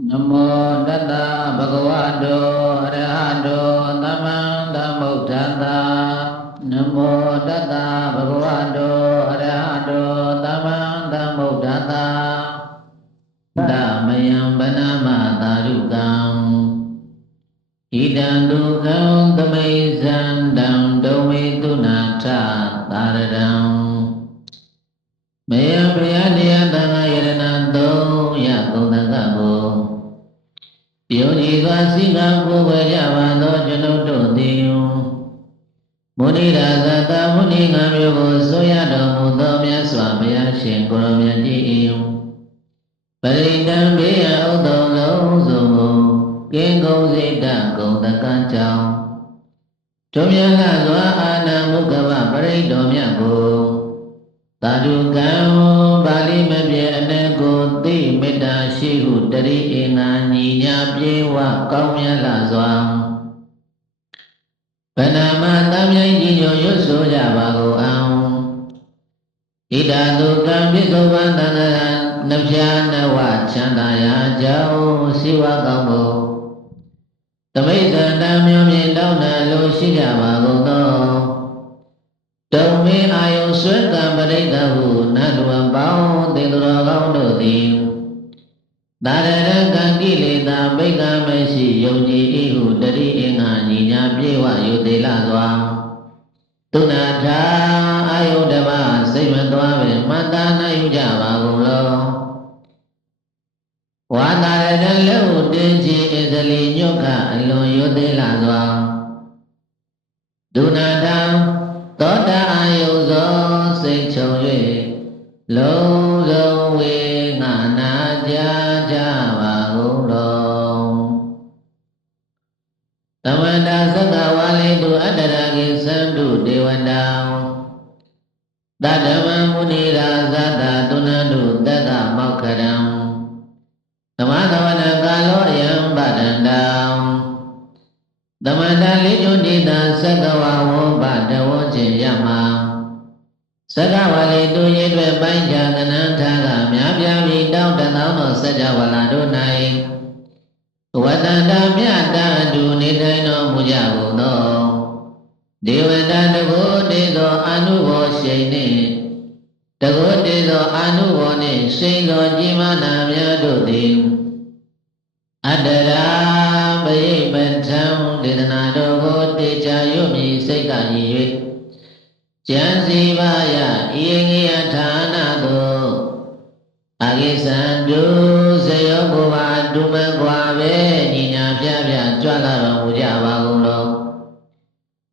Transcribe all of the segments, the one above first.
Namo Tassa Bhagavato Arahato Sammasambuddhassa Namo Tassa Bhagavato Arahato Sammasambuddhassa Dhamayam Banama Tarukam Idam Dukam Tamaisandam Domitунatha Taradam Maya Priyadhyatana Yarananto Yakunakabo Yoni Vasika Bhuvajavado Januto Diyo Muni Razata Muni Ngamyogo Soyado Mudomya Swamya Shinkuromya Diyo Paridam Biya Udolo Zomo Kingo Zita Kundakanchao Chomya Lazwa Ana Mukava Paridomya Go Tadukam Bali Mabye Anego Ti Meda Shihu Dari Ina Ninya Pyewa Kaumya Lazwa Panama Tamya Jiyo Yusu Jabago Am Ida Dukam Bhikavantana Nabhyana Vachandaya Jao Siva Kambo Tamaisa Tamya Mindavna Loshi Jabago No Don't me I sweat the Paritahu, Nadua Bao, the Luragao Di Dada Gangili, the Bega Messi, Yoji Ihu, Dari Inga, Nina Piwa, Yude Lazwa Tunata, Ayodava, Simatwa, Matana Yujava Gulo Wada Lew, Dinji, Italy, Yoka, Lo Yude Lazwa Dunata Toda ayuzo sechwe lozo we ngana jaja bagulo Tamanda saka wale tu adaragi sandu dewanda Dadama muni razada tunandu dada maukadam Tamadavana kalo yang badandam Damanda lijundita sakawawo badawo jeyama Sakawali tu yedwe baija kanantaga Myabyabi daw tatawno sajawala dunai Watanda myata dunidaino mujago no Devanda dago dezo anubo shayne Dago dezo anubo ne shaygo jimana myadudim Adara bayi bentam Didana dogo teja yumi seka yiwe Jansi baya iyengiya thana do Agisandu sayogo wa dumagwa be Ninya pya pya jwala ro mujaba gulo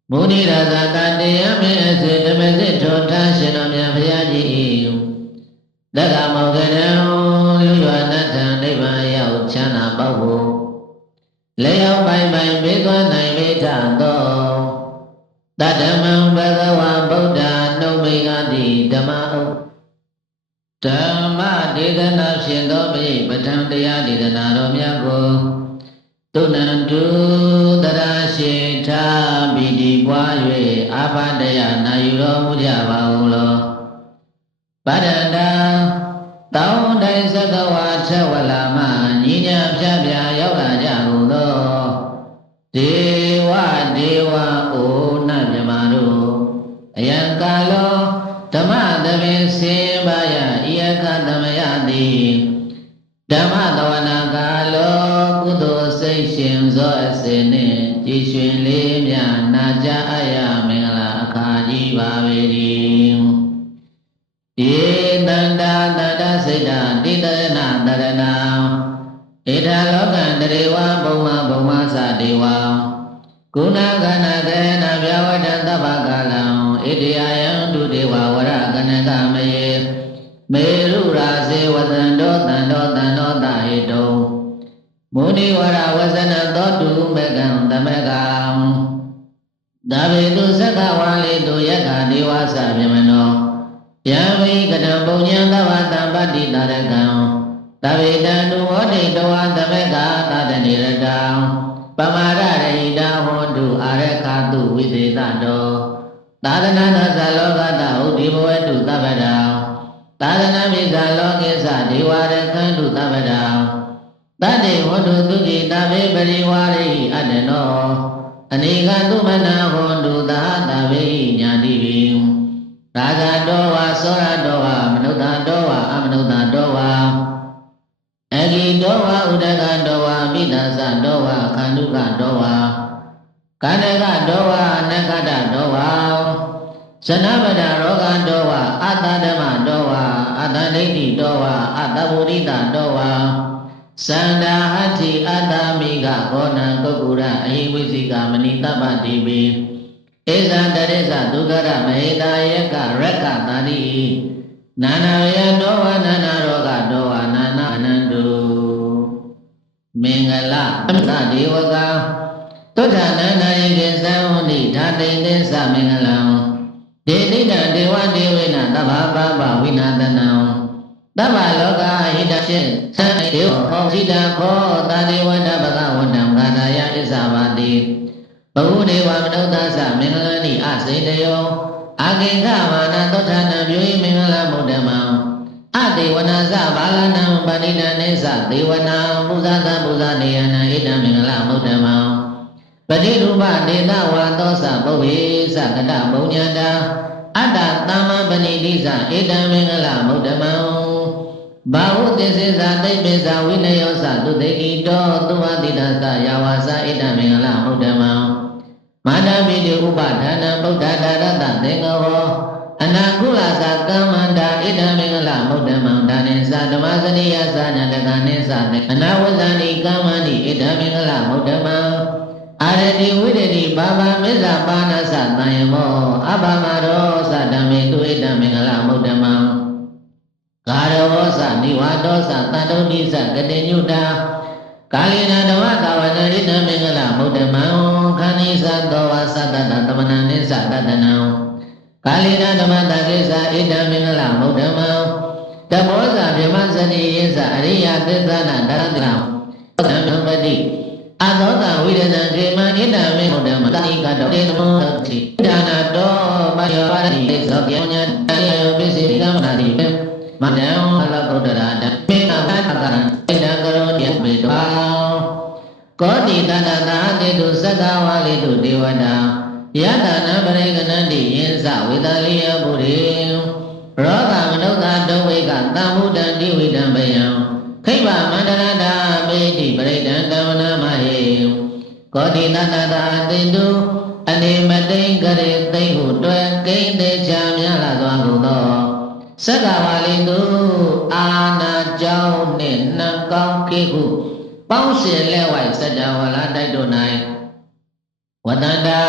Muni raza kandeya me ase tamase thotha shino mya pyaji Daga mokadam Luywa nathan nibbha yao chana pao Leo bai bai Bhikwa nai Bhita to Tadamam Bhagava Buddha Numigati Dhamma Dhamma Dedana Shinto Bhi Patham Daya Dedana Romyago Tunantu Dara Shita Bidi Bwaywe Abadaya Nayuro Mujaba Ulo Padanda Tao Dai Sakawa Chawalama Ninya Pyapya Yoga Jagulo Dewa Dewa O Nanyamaru Ayankalo Dhamma Dhamma Sembaya Iyaka Dhammayati Dhamma Dhavana Kalo Kudo Seishin Zo Asene Jishwin Limya Naja Aya Mingala Akaji Bhaviri Ye Danda Danda Seda Didana Darana Ida Lokan Dewa Boma Boma Sadewa Guna Gana Gana Vyavada Tabakalam Idiayam Du Dewa Vara Gana Kamaye Meru Rase Wadando Tando Tando Tahido Muni Vara Vasana Totu Megam Tamegam Davidu Sakawali Tu Yaka Dewa Sabhyamano Yami Kadampunya Tavata Pati Tarakam Tavidandu Vodi Tawa Tameka Tataniratam Pamara Ida Hondu Arekatu Viditado Tadanana Salokata Udibuetu Tavadam Tadana Mika Lokesa Diwarekandu Tavadam တတေဝတ္ထုသုတိတဗေပရိဝါရိအတ္တနောအနေကသုမနာဟောတုသာတဗေညာတိပိရာဇတောဝါသောရတောဝါမနုဿတောဝါအမနုဿတောဝါအဂိတောဝါဥဒကတောဝါမိသသတောဝါခန္ဓုကတောဝါကန္နကတောဝါနက္ခတတောဝါဇနပဒရောဂတောဝါအတ္တဓမ္မတောဝါအတ္တဒိဋ္ဌိတောဝါအတ္တဝုဒိတတောဝါသန္တာဟတ္တိအတ္တမိကခောနံကုက္ကုရအဟိဝိဇိကမဏိတပ္ပတိပိဧဇံတရိစ္ဆဒုက္ခရမဟေတာယကရက္ခတာတိနာနာယတောဝနာနာရောဂတောဝနာနာအနန္တုမင်္ဂလအမ္မဒေဝကသုဒ္ဓနာနာယကေသံဝန္တိဓာတိသစ္စာမင်္ဂလံဒေတိတဒေဝဒေဝေနသဗ္ဗပါပဝိနာသနံသဗ္ဗလောကဟိတဖြင့်သံဒေဝဟောစိတခောတာဒေဝတပကဝတံဂါထာယဣစ္ဆဝတိဘုဒေဝမနုဿသမင်္ဂလနိအစိတယောအာကိကမာနသုဒ္ဓနာပြုမင်္ဂလမုဒ္ဓမံအတေဝနာသဘာလနံပဏိတနေသဒေဝနာပူဇာသပူဇာနေယနာဣတံမင်္ဂလမုဒ္ဓမံပတိရူပဒေသဝါသောသပုဗ္ဗေသကတဘုံညာတာအတ္တသမ္မပဏိတိသဣတံမင်္ဂလမုဒ္ဓမံဘာဟုသစ္စေသသိပ္ပိသဝိနယောသသုတေတိတောသုဝတိတသယာဝါသဣတံမင်္ဂလမုဒ္ဓမံမာနပိတိဥပဒါနံဗုဒ္ဓဒါရတသင်္ဃဟောအနာကုလသကမ္မန္တာဣတံမင်္ဂလမုဒ္ဓမံဒါနိသဓမ္မစရိယသညာတကနိသတေအနာဝဇ္ဇာနိကမ္မန္တိဣတံမင်္ဂလမုဒ္ဓမံအာရတိဝိရတိဘာဘာမစ္ဆပါဏသသံယမောအဘမရောသဓမ္မေတုဣတံမင်္ဂလမုဒ္ဓမံကာရဝောသနိဝါဒောသတန္တုနိသကတိညုတာကာလိနာဓမ္မတာဝနာဣတံမင်္ဂလမုဒ္ဓမံခန္ဒီသသောဝသတ္တသမဏနိသတတနံကာလိနာဓမ္မတကိစ္စဣတံမင်္ဂလမုဒ္ဓမံတမောဇဗြဟ္မစတိယေသအရိယသစ္ဆနာဒရတံသံဃပတိအသောတဝိရဇံခေမဣတံမင်္ဂလမုဒ္ဓမံတိကတောတေနမောတိဒါနတောမယောပါရိသောပညာတယောပစ္စည်းကမ္မနာတိမတံအလဗုဒ္ဓရာတမေနဘတ်ကရံဣဒံကရောတိမေတောကောတိတန္တသာတေတုသက္ကဝါလိတုဒေဝတာယတနာပရိကနန္တိယင်းသဝေတလိယပုရိရောဂမနုဿဒုဝိကသံမုဒ္ဒံတိဝိတံပယံခိဗ္ဗမန္တရတာမေတိပရိဒံတမနာမဟေကောတိတန္တသာတေတုအနေမတိန်ကရေသိဟုတွယ်ကိန်းသေးချာမြလာစွာကုန်သောသက္ကဝါလိတုအာနာကြောင့်နှင့်နှံကောင်းကိဟုပေါင်းရှင်လဲဝိုက်စัจ java လာတိုက်တို့၌ဝတ္တန္တာ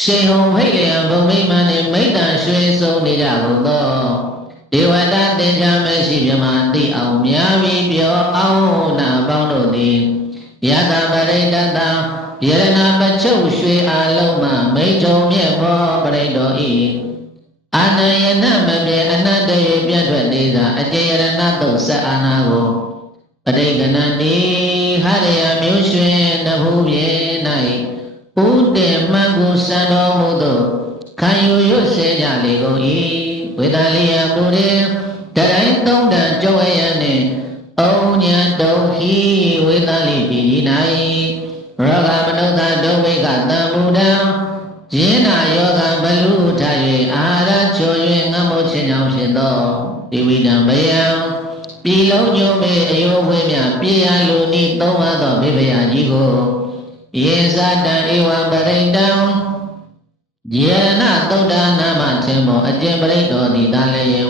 ရှင်ဟုံဖိတ်လျံဘုံမိမနှင့်မိတ္တရွှေဆုံးနေကြကုန်သောဒေဝတာသင်္ချာမရှိမြမတိအောင်မြာပြီးပြောအောင်နာပေါင်းတို့သည်ယတပရိတတံယရဏပချုပ်ရွှေအလုံးမှမိတ်ုံမြဲ့ဘောပရိတော်ဤအာနယနမပြေအနတ္တရေပြတ်ထွက်နေသာအကျေယရဏတုတ်ဆက်အာနာကိုပရိကဏတိဟရိယမျိုးရွှင်တဟုပြေ၌ဥတေမှန်ကိုစံတော်မူသောခံယူရွတ်စေကြလေကုန်၏ဝေဒလိယပုရိတရိုင်းသုံးတန်ကြွယ်ရနှင့်အုံညာတုံဟိဝေဒလိပိ၌ရောဂမနုဿဒုဝိကတံမူတံယင်းနာယောဂဘလူထ၍အာရချို၍ငမိုးချင်းကြောင့်ဖြစ်သောဒီဝိတံဘယံပြည်လုံးညုံမေအယောဝေမြပြေရလူနိသုံးပါးသောဘေဘယကြီးကိုယေဇတံဧဝံပရိတံယေနသုဒ္ဓနာမသင်္ဘောအကျင့်ပရိတော်သည်သာလည်းယံ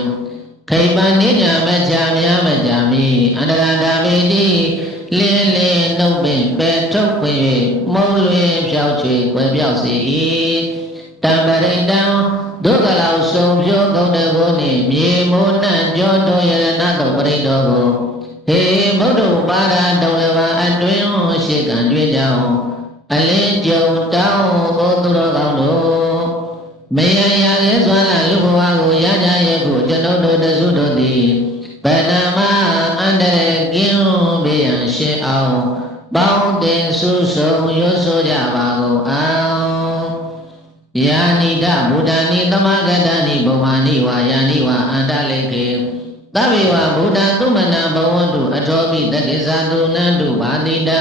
ခိပန်နိညာမချာများမချာမီအန္တရာဒာမေတိလင်းလင်းနှုတ်ပင်ပဲထုတ်ပွင့်၍မုံလွင်ဖြောက်ချွေခွဲပြောက်စေ၏တံပရိတံဒုက္ခလောက်ဆုံးဖြိုးကုန်တဲ့ကိုနှင့်မြေမိုးနှံ့ကြောတော်ယရဏတော်ပရိတော်ကိုဟေဗုဒ္ဓပါဒတုံလဘအတွင်းရှိကံတွေ့ကြောင်းအလင်းကြုံတောင်းဩသူတော်ကောင်းတို့မယံရခဲ့စွာလာလူဘဝကိုရကြရဲ့ကိုကျွန်ုပ်တို့တစုတို့သည်ဗဒမအန္တရကင်းဘေးရန်ရှင်းအောင်ပေါင်းတင်ဆုဆုံးရွတ်ဆိုကြပါကုန်အောင်ယာနိဒဗုဒ္ဓနိသမဂတနိဘုမာနိဝါယာနိဝါအန္တလေကေသ သဗ္ဗေဝဗုဒ္ဓသုမနာဘဝန္တုအထောပိတက္ကိသသုနန္တုဘာတိတံ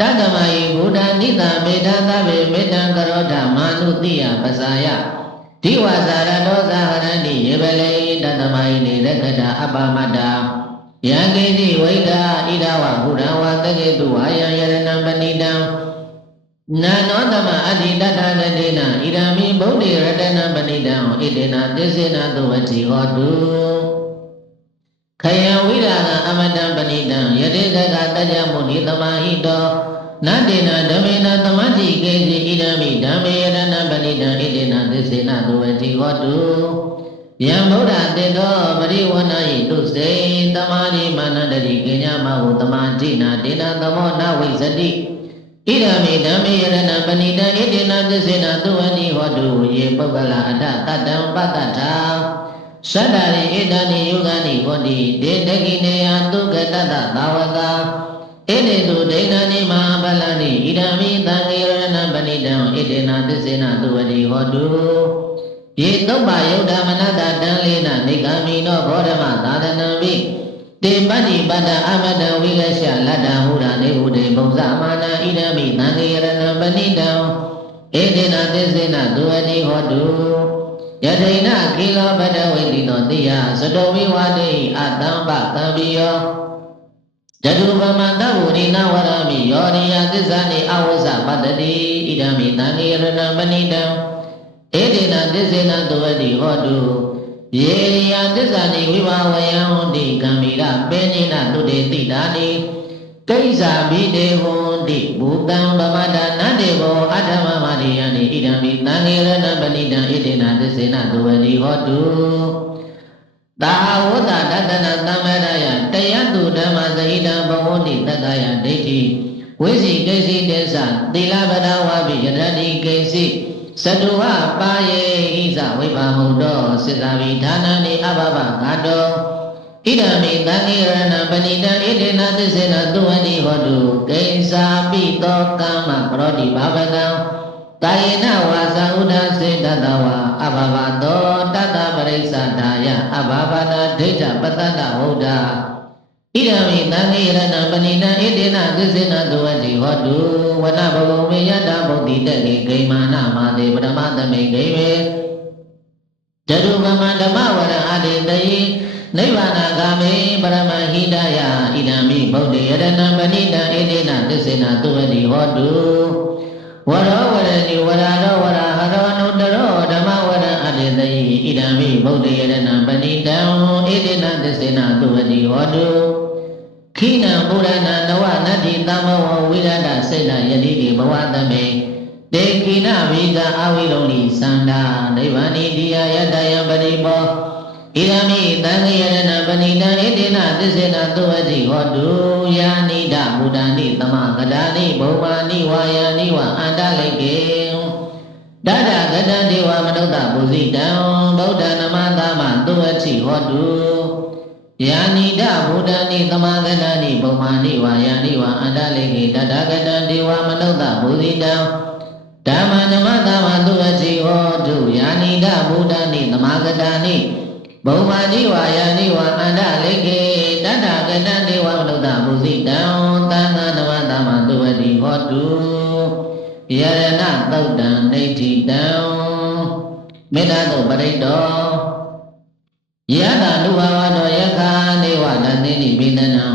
တတ္တမယိဗုဒ္ဓနိတမေထသဗ္ဗေမေတ္တံကရောဓမာနုတိယပဇာယဒီဝဇာရတောဇာဟရဏိယေဘလေတတ္တမယိနေရကတာအပမတ္တာယံကေတိဝိဒာဣဒဝဗုဒ္ဓဝတကေတုဝါယံယရဏံပဏိတံနာနောတမအဋ္ဌိတတဂတိနာဣရမိဗုဒ္ဓေရတနံပဏိတံဣတေနသစ္စေနသုဝတိဟောတုခယံဝိရာကအမတံပဏိတံယတိသကတကြမုနိသမာဟိတောနတေနဓမေနသမတိကေစီဣရမိဓမ္မေယရဏံပဏိတံဣတေနသစ္စေနသုဝတိဟောတုယံဗုဒ္ဓတေတောပရိဝဏယိတုစေသမာဓိမာနတတိကိညာမဟုသမာဓိနာတေနသမောနဝိဇ္ဇတိဣဒံမိဓမ္မေယရဏပဏိတံဣတိနာသစ္စေနသုဝတိဟောတုယေပုဂ္ဂလအတ္တတတံပတ္တထာသတ္တရိဣဒံနိယုဂာနိဟောတိဒေတကိနေယသုကတတသာဝကာဣတိတုဒိဋ္ဌာနိမဟာပလနိဣဒံမိသံဃေရဏပဏိတံဣတိနာသစ္စေနသုဝတိဟောတုယေသုပ္ပယုဒ္ဓမနတတံလေနနိဂာမိနောဘောဓမသာသနံပိတေပတ္တိပတ္တအမတံဝိကရှလတ္တဟုရာနေဟုတေဘုဇ္ဇမာနဣဒံမိသံဃေရဏပဏိတံဣတိနာသစ္စေနသုဝတိဟောတုယထိဏခိလောပတဝိတိနောတိယသတောဝိဝတေအတံပတံပိယောဇတုပမတဝုရိနဝရမိယောရိယသစ္စာနိအဝဇ္ဇပတ္တိဣဒံမိသံဃေရဏပဏိတံဣတိနာသစ္စေနသုဝတိဟောတုယေရိယသစ္စာနိဝိဘာဝယံဟောတိကံမိရပေနိနတုတေတိတာနိကိစ္ဆာဘိတေဟောတိဘူတံဗမဒနတေဘောအထမမရိယံနိဣဒံမိသံဃေရဏပဏိတံဣတိနာသစ္စေနသုဝတိဟောတုသာဝတ္တတတနာသမ္မရယတယတုဓမ္မဇဟိတံဘဝန္တိတတ္တယဒိဋ္ဌိဝိစီကိစီတေသသီလဗဒဝါပိယတတိကိစီသတုဝပါယေဣဇဝိပါဟုတောစေတဝိဌာနနိအဘဘဂါတောဣဒံမိသံဃေရဏပဏိတံဣတိနာသစ္စေနသုဝတိဟောတုကိစ္ဆာပိတောကမ္မကရောတိဘာဝကံကာယေနဝါစာဥဒ္ဒစေတတဝါအဘဘတောတတပရိစ္ဆဒါယအဘဘတာဒိဋ္ဌပတ္တဝုဒ္ဓဣဒံမိသံဃေရဏပဏိတံဣတိနာသစ္စေနသုဝတိဟောတုဝနဘဂဝေယတဗုဒ္ဓိတေဂိမာနမာတေပရမသမိဂိဝေဇတုပမဓမ္မဝရအတေတိနိဗ္ဗာနဂာမိပရမဟိတယဣဒံမိဗုဒ္ဓေယရဏပဏိတံဣတိနာသစ္စေနသုဝတိဟောတုဝရောဝရဏိဝရရောဝရဟရောနုတရောဓမ္မဝရအတေတိဣဒံမိဗုဒ္ဓေယရဏပဏိတံဣတိနာသစ္စေနသုဝတိဟောတုခိနံပုရဏနဝနတ္တိသမဝဝိရဒစေတယတိတိဘဝတမေတေကိနဝိဇာအဝိလုံလိသန္တာနိဗ္ဗာနိတိယယတယံပရိဘောဣဒံမိသံဃေယရဏပဏိတံဣတိနာသစ္စေနသုဝတိဟောတုယာနိဒဘုဒ္ဓာနိသမဂဒာနိဘုံမာနိဝါယာနိဝအန္တလိကေတတဂတံဒေဝမနုဿပုဇိတံဗုဒ္ဓနမသမသုဝတိဟောတုယာနိဒဘုဒ္ဓာနိသမဂဒာနိဘုံမာနိဝါယာနိဝအန္တလိကေတတဂတံဒေဝမနုဿပုဇိတံဓမ္မနမသမသုဝတိဟောတုယာနိဒဘုဒ္ဓာနိသမဂဒာနိဘုံမာနိဝါယာနိဝအန္တလိကေတတဂတံဒေဝမနုဿပုဇိတံသံဃာနမသမသုဝတိဟောတုယရဏသုတ်တံဒိဋ္ဌိတံမေတ္တာတုပရိတ္တောယတနုဘာဝတောယက္ခာနေဝနသိနိပိတနံ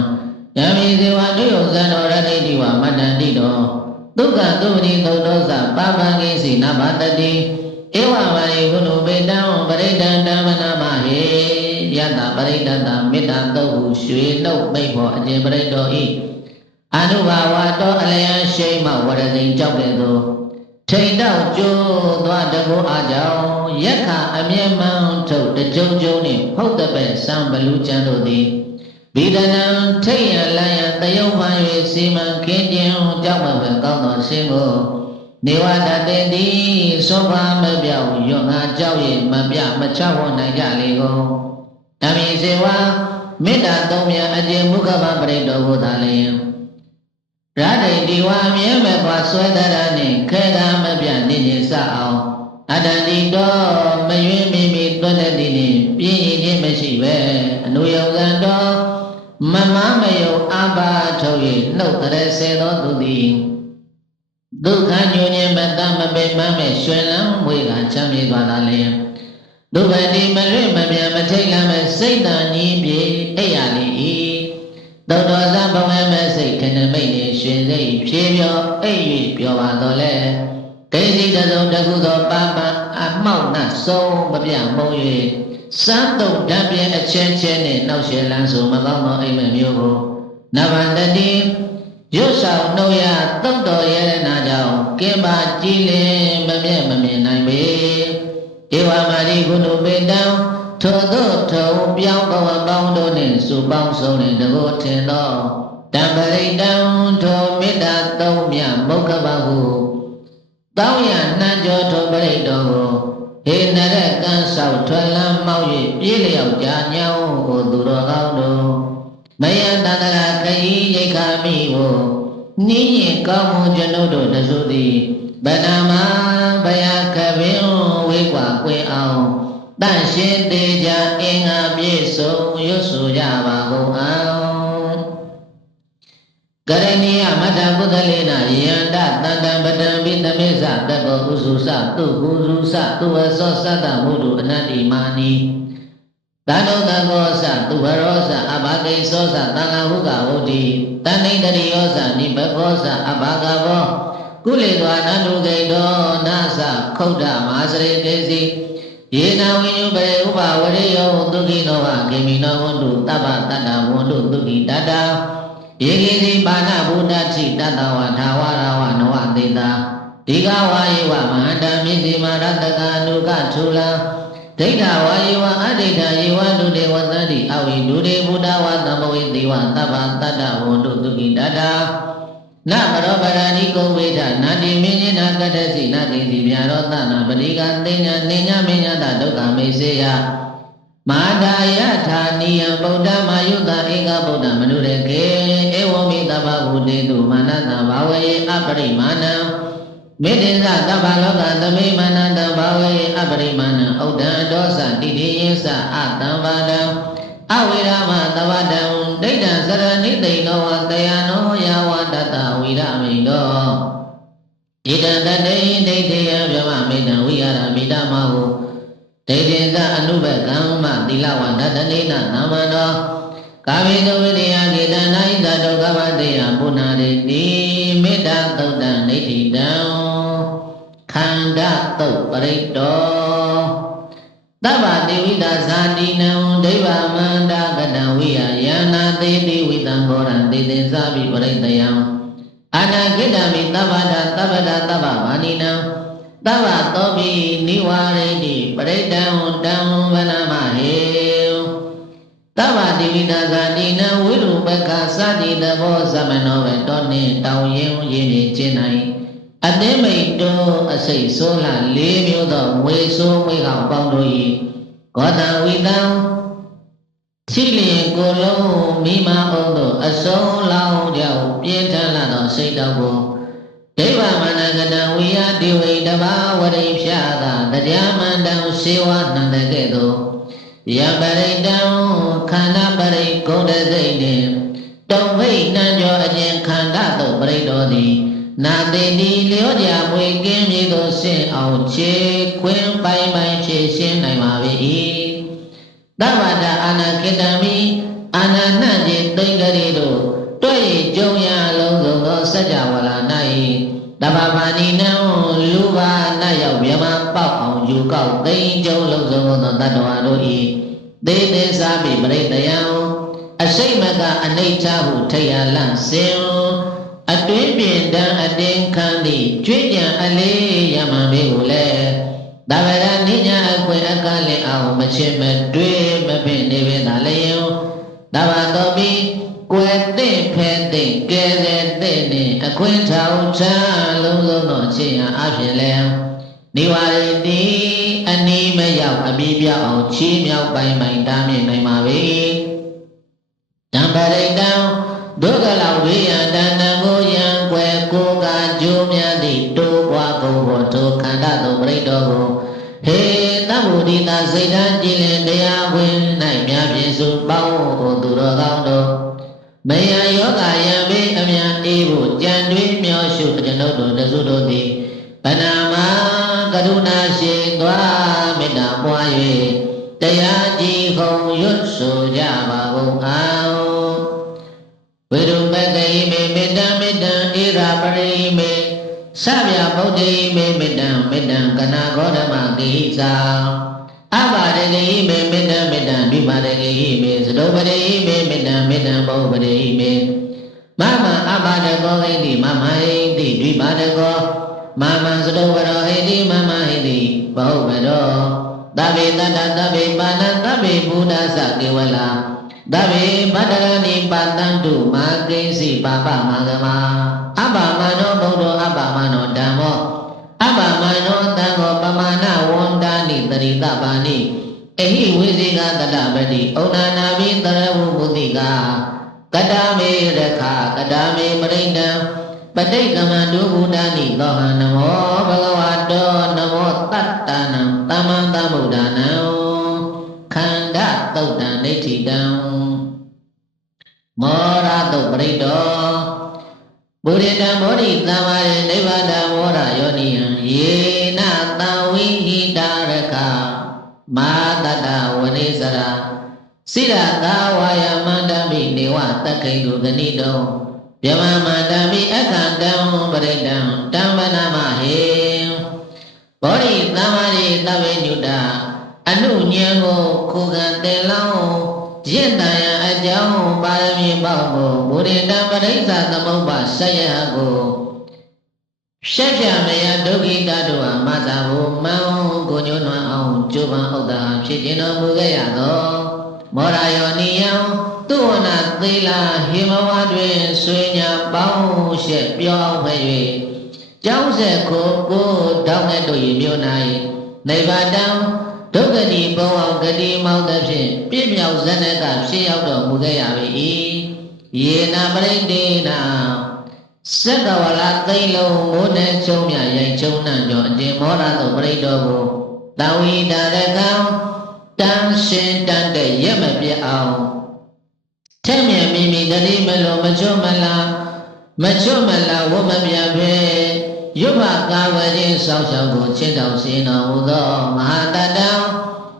ယမိဇေဝနုယောဇံတော်ရဏိတိဝမတ္တန္တိတောဒုက္ခသုပတိသုတ်တောသပပံကိစီနဘတတိဧဝမယေကုဏုပေတံပရိဒံဓမ္မနာမဟေယတပရိဒတမေတ္တာတုတ်ဟုရွှေနှုတ်ပိတ်ဖို့အကျင့်ပရိတောဤအနုဘာဝတောအလျံရှိမဝရဇိန်ကြောက်ကဲ့သို့ထိန်တော့ကျိုးသွားတကောအားကြောင့်ယက္ခအမျက်မှန်ထုတ်တကြုံကြုံနှင့်ဟုတ်တဲ့ပဲစံဘလူကျန်တို့သည်ဗိဒနံထိတ်ရလန်းရတယုံမှန်၍စီမံခင်းကျင်းကြောက်မဲ့ကောင်းသောရှင်ကိုနေဝတတေတိသောဘာမပြောက်ရွငါကြောက်ရင်မပြမချဝနိုင်ကြလေကုန်တမီစေဝမေတ္တာသုံးမြအကျဉ်မုခဗပရိတောဟုသာလျင်ရတ္တိဒီဝအမြဲမဲ့ပွားဆွဲတရနှင့်ခဲတာမပြနေခြင်းစအောင်အတ္တတိတောမယွင်းမိမိတွတ်တဲ့ဒီနှင့်ပြင်းရခြင်းမရှိပဲ အနုယုံဇံတော်မမမယုံအဘာထုတ်၍နှုတ်တရစေသောသူသည်ဒုက္ခညွညင်မတမပေမမဲ့ရွှင်လန်းမွေကချမ်းမြေသွားတာလျင်ဒုဗတိမလွင့်မမြန်မထိတ်လမ်းမဲ့စိတ်တန်ကြီးပြေအိယာလိ၏သောတော်ဇဘဝမဲ့စိတ်ခဏမိတ်နှင့်ရွှင်စိတ်ဖြေပြောအိပ်၍ပြောပါတော်လဲဒိဋ္ဌိတစုံတစ်ခုသောပါပအမောက်နှဆုံးမပြမုံ၍စမ်းတုံဓာတ်ပြင်းအချင်းချင်းနှင့်နောက်ရှယ်လန်းဆိုမကောင်းသောအိမ်မက်မျိုးကိုနဗန္တတိရွတ်ဆောင်နှုတ်ရသုတ်တော်ရဲ့နာကြောင့်ကင်ပါကြည်လင်မမြဲမမြင်နိုင်ပေဧဝမာရိကုဏုပေတံထိုသို့ထုံပြောင်းကောင်းပေါင်းတို့နှင့်စုပေါင်းဆုံးနှင့်တကောထင်သောတံပရိတံထိုမေတ္တာသုံးမြမုခဘဟုတောင်းရနှံကြောထိုပရိတော်ကိုဟေနရကံဆောက်ထွက်လန်းမောက်၍ပြေးလျောက်ကြညောင်းကိုသူတော်ကောင်းတို့မယတတရာခရီးရိခာမိကိုနိရင်ကောင်းမှုကျွန်ုပ်တို့တစုသည်ဗဒမဘယခပင်ဝေကွာကွင်အောင်တန့်ရှင်းသေးကြအင်္ဂါပြည့်စုံရွတ်ဆိုကြပါကုန်အောင်ကရဏီယမတ္တပုဒ္ဒလေနယန္တတန္တံပတံပိသမေသတကောဥစုစသူကုစုစသူဝသောသတ္တမုဒုအနတ္တိမာနီတဏ္ဍသကောသသူဝရောသအဘာကိသောသသံဃာဟုကဝုတိတဏိတရိယောသနိဘကောသအဘာကဘောကုလေသွာနန္တုဂိတောနာသခုဒ္ဓမဟာစရေကေစီယေနဝိညုပရေဥပဝရိယောသုခိနောဟဂေမိနောဝန္တုတပ္ပတတ္တဝန္တုသုခိတတ္တယေကိစီပါဏဗုဒ္ဓတိတတ္တဝထာဝရဝနဝသေတာဒီကဝါယေဝမဟာတံမိစီမာရတကာနုကထုလံဒိဋ္ဌဝါယေဝအဒိဋ္ဌယေဝဒုတေဝသန္တိအဝိဒုတေဘုဒ္ဓဝသံဘဝေတိဝတပ္ပတတ္တဝန္တုသုခိတတ္တနမရောပရဏိကုဝေဒနာတိမင်းညနာကတ္တစီနာတိစီမြာရောသနာပရိကသိညာနေညာမညာတဒုက္ခမေစေယမာတာယထာနိယဗုဒ္ဓမာယုတဧကဗုဒ္ဓမနုရကေဧဝမိတဗ္ဗဗုတေတုမာနတဘာဝေအပရိမာဏံမေတ္တေသတဗ္ဗလောကသမိမာနတဘာဝေအပရိမာဏံဥဒ္ဒံဒောသတိတိယေသအတံဘာဒံအဝိရမသဝတံဒိဋ္ဌံစရဏိသိဏောဝတယနောယဝတတဝိရမိတောဣဒံတတေဒိဋ္ဌိယဗြဟ္မမေတံဝိရမိတမဟုဒိဋ္ဌိသအနုဘကမ္မသီလဝဒတနေနသမ္မတောကာမိတဝိရိယကေတနာဣဒတောကဗတေယပုဏ္ဏရေတိမေတ္တာသုတ်တံဒိဋ္ဌိတံခန္ဓာသုတ်ပရိတ္တောသဗ္ဗတိဝိတာဇာတိနံဒိဗ္ဗမန္တကတံဝိယယနာသေတိဝိတံဘောရံသေသင်္စာပိပရိတယံအာနာကိတံမိသဗ္ဗတာသဗ္ဗတာသဗ္ဗမာနိနံသဗ္ဗသောပိနိဝရိတိပရိတံတံဝနမဟေသဗ္ဗတိဝိတာဇာတိနံဝိရုပက္ခသတိတဘောသမနောဝေတောနှင့်တောင်းရင်ရင်းနေခြင်း၌အသိမိတ်တောအစိတ်ဆိုးလှလေးမျိုးသောငွေဆိုးငွေကောင်ပေါင်းတို့၏ဂောတဝိတံချိလျင်ကိုလုံးမိမအောင်သောအစုံလောင်းကြောင့်ပြင်းထန်လာသောစိတ်တော်ကိုဒိဗ္ဗမနကတံဝိယတိဝိတဘာဝရိဖြာသာတရားမန္တံစေဝနန္တကဲ့သို့ယပရိတံခန္ဓာပရိဂုဏ်တစိတ်နှင့်တုံဝိနှံကျော်အကျဉ်ခန္ဓာသို့ပရိတော်သည်နာတိတိလျောကြမွေကင်းမြေသို့ဆင့်အောင်ခြေခွင်းပိုင်းပိုင်းဖြည့်ရှင်းနိုင်ပါ၏သဗ္ဗတာအာနာကိတံမိအာနာနှံ့ခြင်းသိင်္ဂရီတို့တွေ့ကြုံရလုံးစုံသောစัจ java လာ၌တပ္ပပါဏိနံလူပါနတ်ရောက်မြမပေါက်အောင်ယူကောက်သိင်ကြုံလုံးစုံသောတတ္တဝါတို့၏သေသေးစားပြီးပရိတယံအစိမကအနိစ္စဟုထိတ်ရလန့်စင်အတွင်းပြင်တံအတင်းခံသည့်ကြွေးကြံအလေးရမန်လေးကိုလည်းတဗ္ဗရနိညာအခွင့်အကလင်အောင်မချစ်မတွေးမဖြစ်နေပင်သာလျင်တဗ္ဗတော်ပြီးကွယ်သိဖဲသိကဲတဲ့သိနှင့်အခွင့်ထောင်ချလုံးစုံသောအချင်းအဖြစ်လည်းနိဝရတိအနီးမရောက်အပြီးပြောက်အောင်ချီးမြှောက်ပိုင်ပိုင်တားမြင်နိုင်ပါ၏တံပရိတံဒုက္ခလောက်ဝိယတဏ္ဍကိုယံကွယ်ကိုကကျိုးများသည့်တိုးပွားကုန်ဖို့ထိုခန္ဓာသို့ပရိတော်ကိုဟေသဗ္ဗုဒိတာစိတ်ဓာတ်ကြည်လင်တရားဝင်၌များဖြင့် စုပေါင်းသူတော်ကောင်းတို့မယံယောဂယံဘေးအမြန်အေးဖို့ကြံတွေးမျောရှုကျွန်ုပ်တို့တစုတို့သည်ဗနာမကရုဏာရှိသွားမေတ္တာပွား၍တရားကြည်ခုံရွတ်ဆိုကြပါကုန်အောင်ဝိရုပကိမေမေတ္တမေတ္တဣရာပရိမေသဗ္ဗဗုဒ္ဓိမေမေတ္တမေတ္တကနာဂေါဓမကိသာအဘာရတိမေမေတ္တမေတ္တဒိမာရတိမေသတောပရိမေမေတ္တမေတ္တဘောပရိမေမမအဘာရကောဟိတိမမဟိတိဒိမာရကောမမသတောဝရောဟိတိမမဟိတိဘောဝရောသဗ္ဗေတတ္တသဗ္ဗေပါဏသဗ္ဗေဘုဒ္ဓသကေဝလာသဗ္ဗေဗတ္တရဏိပါတံတုမာကိစီပါပမဂမအပမနောဘုဒ္ဓအပမနောဓမ္မောအပမနောသံဃောပမာဏဝန္တာနိတရိတပါဏိအဟိဝိဇိကတတပတိဩနာနာမိတရဝုမုတိကကတမေရခကတမေပရိဒံပဋိက္ခမန္တုဘုဒ္ဓနိသောဟံနမောဘဂဝတောနမောတတ္တနံသမ္မံသမ္ဗုဒ္ဓနံခန္ဓာသုတ်တံဒိဋ္ဌိတံမောရတုပရိတောဘုရိတံမောရိသံဝရနိဗ္ဗာဒမောရယောနိယံယေနသံဝိဟိတာရကမာတတဝနေစရာစိရသာဝါယမန္တမိနေဝတက္ခိတုဂဏိတောဗျမမန္တမိအခန္တံပရိတံတံဝနမဟေဘောရိသံဝရသဗ္ဗညုတအနုဉ္ဇဉ်ကိုခုခံတင်လောင်းရင့်တန်ရန်အကြောင်းပါရမီပေါင်းကိုဘုရိတံပရိစ္ဆသမုပ္ပါဆက်ရဟကိုရှက်ပြမယဒုက္ခိတတို့ဟာမသာဟုမန်းကိုညွှန်းနှွမ်းအောင်ကျိုးပန်းဥဒ္ဒါဖြစ်ခြင်းတော်မူခဲ့ရသောမောရယောနိယံသူဝနာသေလာဟိမဝတွင်ဆွေညာပေါင်းရှက်ပြောင်းဖဲ့၍ကျောင်းဆက်ကိုတောင်းတဲ့တို့၏မြို့၌နိဗ္ဗာတံဒုက္ခတိဘုံအောင်ဂတိမောင်းသဖြင့်ပြည့်မြောက်ဇနကဖြစ်ရောက်တော်မူခဲ့ရပေ၏ယေနပရိဒေနာစက္ကဝလာသိလုံးမိုးနဲ့ချုံမြရိုက်ချုံနှံ့ကြောအတင်မောရသောပရိတော်ကိုတဝိတာရကံတန်ရှင်တန်တဲ့ရက်မပြတ်အောင်ထက်မြက်မိမိတတိမလို့မချွတ်မလားဝမပြတ်ပဲရွတ်မကာဝခြင်းဆောက်ရှောက်ကိုချစ်တော်စင်တော်မူသောမဟာတတံ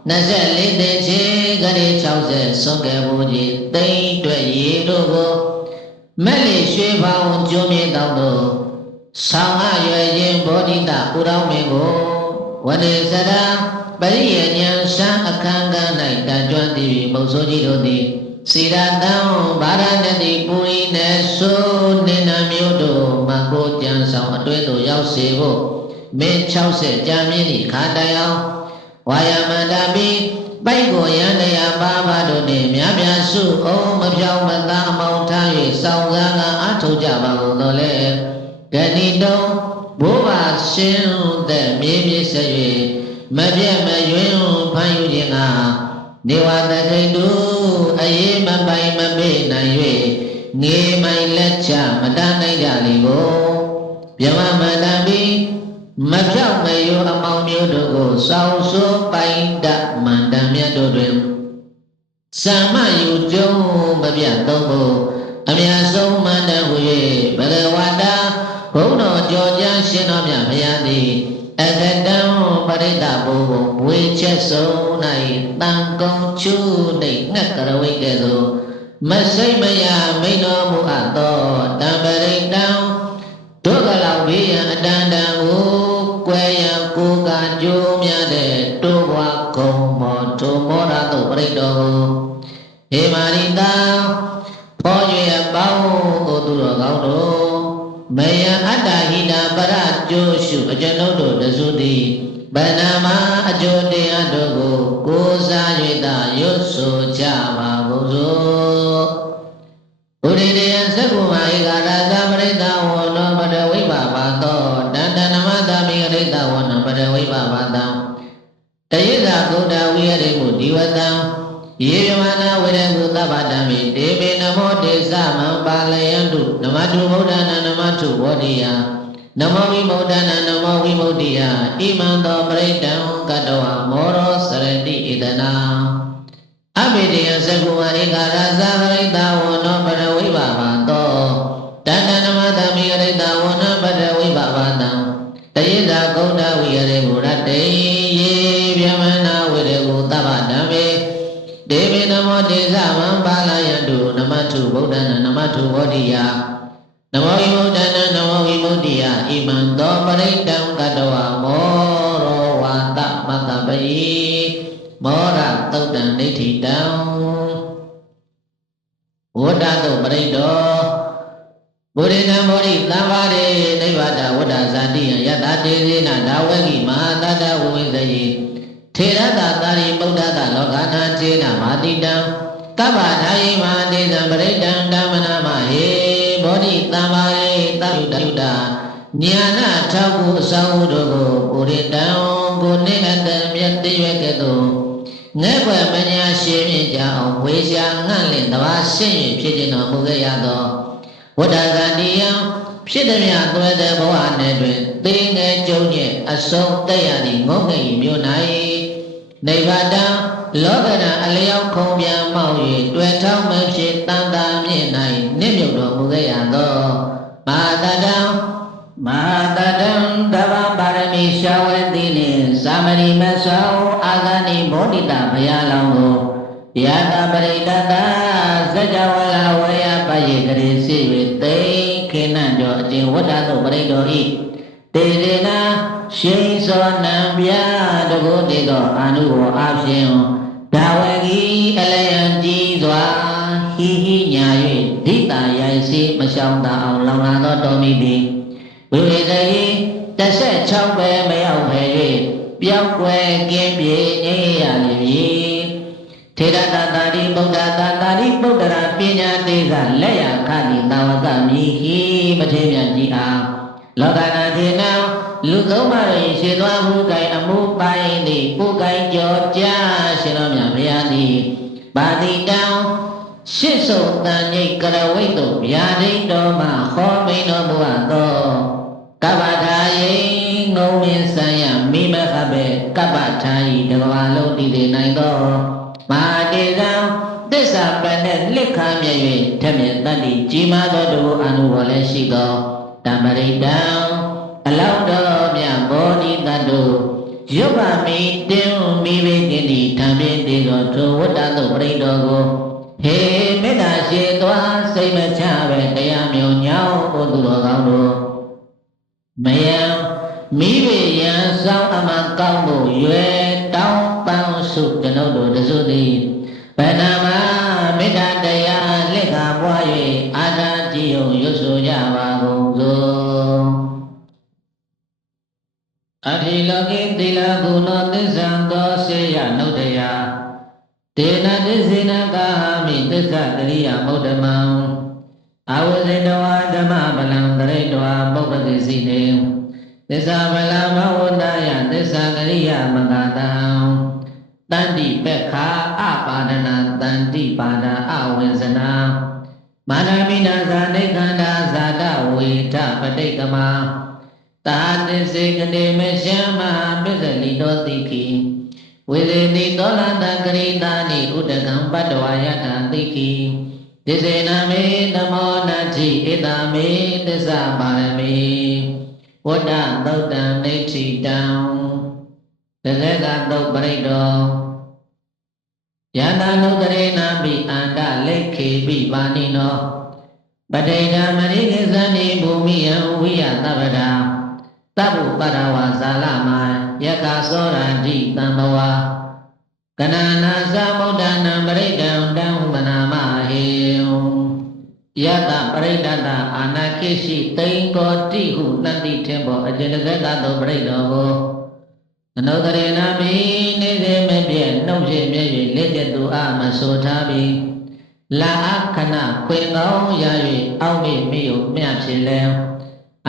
24သိချေဂရေ60ဆုံးကဲဘူးကြီးသိမ့်တွေ့ရေတို့ကိုမဲ့လေရွှေပေါင်းကျွမြေတောက်တို့ဆောင်းအရွယ်ခြင်းဘောဓိတပူရောင်းမင်းကိုဝနေစရာပရိယဉဏ်စံအခန်းက၌တန်ကျွမ်းတည်ပြီးမုတ်ဆိုးကြီးတို့သည်စီရတံဗာရဏတိပူရိနဲ့ဆိုနေနာမျိုးတို့မကိုကြံဆောင်အတွဲသို့ရောက်စေဖို့မင်း60ကြာမြင့်သည့်ခါတိုင်အောင်ဝါယမန္တပိပိုက်ကိုရန်တရားပါပါတို့နှင့်များများစုအောင်မပြောင်းမသားအမောင်ထား၍စောင့်စားကအထောက်ကြပါကုန်တော်လဲဂဏိတုံဘိုးပါရှင်သက်မြေမြေဆက်၍မပြတ်မယွင်းဖန်ယူခြင်းကနေဝတခိတုအေးမပိုင်မမေ့နိုင်၍ငေမိုင်လက်ချမတန်းနိုင်ကြလေကိုဗျမမန္တပိမဖြောက်မယိုအမောင်မျိုးတို့ကိုစောင်းစိုးပိုင်တမန္တမြတ်တို့တွင်သမ္မယူကျုံမပြတ်သုံးဖို့အမြတ်ဆုံးမန္တဟူ၍ဘဂဝတာဘုန်းတော်ကြောကြားရှင်တော်မြတ်ဘုရားသည်အကတံပရိဒဘုံဝေချက်ဆုံး၌တန်ကုံချူနှိတ်ငှက်ကရဝိကဲ့သို့မစိတ်မယမိန်တော်မူအပ်သောတံပရိတံဒုက္ခလောက်ဘေးရန်အတန်တန်ကိုကွယ်ရန်ကိုကကြိုးများတဲ့တိုးဘွားကုံမောထုံမောရတုပရိတော်ကိုဟေမာရိတာဖောရွေအပေါင်းကိုသူတော်ကောင်းတို့မယံအတ္တဟိတာပရကျိုးရှုအကျွန်ုပ်တို့တစုသည်ဗန္နာမအကျိုးတရားတို့ကိုကိုးစား၍သာရွတ်ဆိုကြပါကုန်စို့ဘုရိတေယသက္ကုမာဧကရာဇပရိသဝောနောပတဝိပါပါသောတန္တနမတမိဂရိတဝနပတဝိပါပါတံတယေဇာကုဋ္ဌဝိရတိမှုဒီဝတံယေယမနာဝေရကုသဗ္ဗတံမိဒေပေနမောတေသမံပါလယံတုနမတုဗုဒ္ဓနာနမတုဝေါတိယနမောဝိမု ဒ္ဒနာနမောဝိမု ဒိယဣမံသောပရိတံကတဝမောရောစရတိဣဒနာ အဘိဓိယသကုဝဧကရသပရိတဝနောပရဝိဘဝတောတဏ္ဍနမသမိရိတဝနောပရဝိဘဝတံတယေဇာဂௌဒဝိရေဘုရတေယေဗျမနာဝိရေကုသဗ္ဗဓမ္မေဒေဝေနမောတေဇဝံပါဠယတုနမထုဗုဒ္ဓနာနမထုဘောဓိယနမောဝိမုဒ္ဒနာနမောဝိမုဒ္ဓိယဣမံသောပရိတံကတဝမောရောဝါတမတ္တပိမောရသုတ်တံဒိဋ္ဌိတံဝဋ္ဌတုပရိတောဘုရိနံဘောဓိသံဃာရေနိဗ္ဗာဒဝဋ္ဌဇာတိယယတတေဇေနဒါဝဂိမဟာတတဝိဝိဇယေထေရတသာရိပုဒ္ဓတလောကနာခြေနမာတိတံတဗ္ဗဒါယိမဟာတေဇံပရိတံဓမ္မနာမဟေဘောဓိသံဃာရေသဗ္ဗတယုတညာနာထောက်ကိုအဆောင်တို့ကိုပုရိတံကိုနေကတံမြတ်တရွက်ကဲ့သို့ငဲ့ွယ်ပညာရှင်မြင့်ကြအောင်ဝေရှာငန့်လင့်တဘာရှင်း၍ဖြစ်ခြင်းတော်မူခဲ့ရသောဝဋ္ဌဇာတိယံဖြစ်သည်မြတ်သွဲတဲ့ဘဝနဲ့တွင်သေငယ်ကျုံညက်အဆုံးတက်ရသည့်ငုံငယ်၏မြို့၌နိဗ္ဗာန်လောကဓာအလျောက်ခုံပြန်မောက်၍တွေ့ထောင်းမဖြစ်တန်တာမြင့်၌နစ်မြုပ်တော်မူခဲ့ရသောမဟာတတံတဗ္ဗပါရမီရှာဝတိနှင့်သာမဏိမဆောအာဂဏိဘောဓိတဘုရားလောင်းကိုယတပရိတတစัจ java လာဝရပယေကရေစီ၍သိခေနံကျော်အကျင့်ဝတ္တသို့ပရိတောဤတေဇေနာရှိသောနံပြတကုတေသောအာနုဘောအဖြစ်ဒါဝဂီအလယံကြည်စွာဟိဟိညာ၍ဒိတာရိုင်စီမရှောင်သာအောင်လောင်လာသောတော်မီသည်ဝိဝေသယေ16ပဲမရောက်ပဲ၍ပျောက်ွယ်ကင်းပြေငြိရလိမည်ထေရတတာရိဗုဒ္ဓတာတာရိဗုဒ္ဓရာပညာတေဇလက်ရခတိတာဝကမိဟိမထေမြတ်ကြီးအားလောကနာထေနံလူသုံးပါး၏ရှေသွားမှုကိုင်အမှုပိုင်းသည်ပူကိုင်ကြောကြားရှင်တော်မြတ်ဘုရားသည်ပါတိတံရှစ်စုံတန်ကြီးကရဝိတ်သို့ဗျာဒိတ်တော်မှဟောမိန်တော်မူအပ်သောကပ္ပထာယေငုံမင်းဆံရမိမခဘေကပ္ပထာဤတကဘာလုံးတည်တည်နိုင်သောမဟာတေဇံသစ္စာပန်နဲ့လက်ခံမြဲ၍ထက်မြက်တတ်သည့်ကြီးမားသောတူအနုဘောလည်းရှိသောတမ္ပရိတံအလောက်တော်မြတ်ဘောဓိတတ်တို့ရွတ်ပါမိတင်းမိဘကိတိထံပြင်းတည်သောထိုဝတ္တသို့ပရိတော်ကိုဟေမေတ္တာရှိသွားစိတ်မချပဲတရားမြောင်ညောင်းကိုသူတော်ကောင်းတို့မယံမိဘယံဆောင်အမှန်ကောင်းမှုရွယ်တောင်းပန်းစုကျွန်ုပ်တို့တစုသည်ဗန္နာမမေတ္တာတရားလက်ခါပွား၍အာထာကြည်ုံရွတ်ဆိုကြပါကုန်စို့အထိလောကိသီလကုဏသစ္ဆံသောစေယနုတ္တယတေနသစ္စေနကာမိသစ္စာကရိယာမௌဓမံအဝဇိတဝါဓမ္မဗလံတရိတဝါပုပ္ပတိစီနေသစ္စာဗလံမဝန္တယသစ္စာကရိယာမဂတံတန္တိပက္ခာအပါဒနာတန္တိပါဒာအဝိဇ္ဇနာမာနမိနာဇာနိခန္ဓာဇာတဝေထပဋိကမသာသစ္စေကတိမရှံမဟာပစ္စလိတောတိခိဝေသေတိသောလတကရိတာနိဥဒကံပတ္တဝါယတံတိခိသစ္စေနမေသမောနတိဧတမေသစ္စာပါရမေဝတ္တသုတ်တံဒိဋ္ဌိတံသဇေကသုတ်ပရိတောယန္တနုတရေနာပိအန္တလိခေပိပါဏိနောပဋိဒံမရိကိသန္တိဘူမိယံဝိယသဗ္ဗတာသဗ္ဗပရဝါဇာလမယက္ခသောရတိတံဘဝကဏနာသမုဒ္ဒနာပရိဒံတံဝနာမဟေယတပရိဒတအာနာကိရှိတိန်ကောတိဟုတန်တိထင်ပေါ်အကျဉ်းသက်သာသောပရိတောကိုအနုတရေနာမိနေစေမပြည့်နှုတ်ဖြစ်မြဲ၍လက်ကျက်သူအမဆိုထားပြီးလာအခဏခွေကောင်းရ၍အောက်မေ့မိယုမြဖြစ်လဲ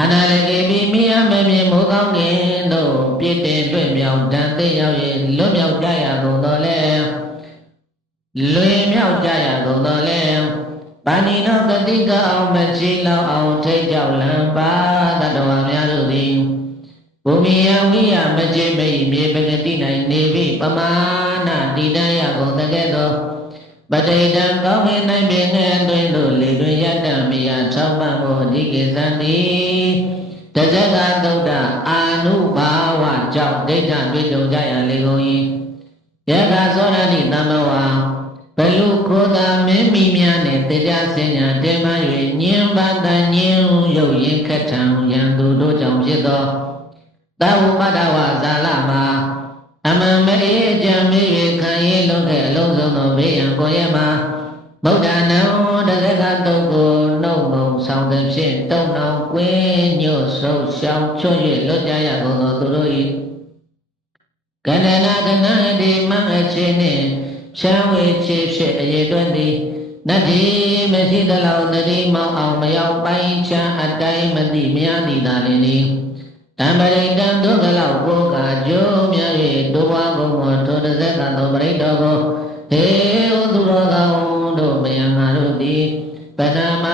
အနာလကေပိမိယမမြင်မိုးကောင်းခင်တို့ပြည့်တင်လွင့်မြောက်တန်သိရောက်၍လွတ်မြောက်ကြရကုန်တော်လဲလွင်မြောက်ကြရကုန်တော်လဲပါဏိနောကတိကအောင်မချီလောက်အောင်ထိတ်ကြောက်လံပါတတဝါများတို့သည်ဘုမိယဝိယမจิตမိမြေပဂတိ၌နေပြီးပမာဏတည်တံ့ရကုန်တဲ့သော ပတိတံကောင်းကင်၌ပင်ငဲအတွင်းသို့လေတွင်ယတ္တမိယ၆ပါးကိုအဓိကိသံတိတဇဂသုဒ္ဓအာနုဘာဝကြောင့်ဒိဋ္ဌတွေ့ကြုံကြရလေကုန်၏ယက္ခသောရတိသမ္မဝါဘလူခိုးသာမင်းမိများနှင့်တရားစင်ညာတင်မှ၍ညင်ပါတန်ညင်ရုပ်ရင်ခက်ထံရန်သူတို့ကြောင့်ဖြစ်သောသဝပတ္တဝဇာလမှာအမှန်မအေးအကြံမေး၍ခံရလုံးတဲ့အလုံးစုံသောဘေးရန်ကိုရဲမှာဗုဒ္ဓနာတဇဂတုတ်ကိုနှုတ်ငုံဆောင်သည်ဖြင့်တုံနှောင်ကွင်းညွတ်ဆုပ်ရှောင်ချွတ်၍လွတ်ကြရကုန်သောသူတို့၏ကန္တနာကနန္တိမအချေနှင့်ချမ်းဝေချေဖြစ်အရေတွင်သည်နတ္တိမရှိသလောက်တတိမောင်းအောင်မရောက်ပိုင်းချမ်းအတိုင်းမသိများသည်သာလျှင်သည်တံပရိတံဒုက္ခလောက်ကိုကကြိုးများ၍ဒုဝါကုံကိုထိုတဇက်ကသောပရိတော်ကိုဟေဥသူတော်ကောင်းတို့မယံငါတို့သည်ပဏမ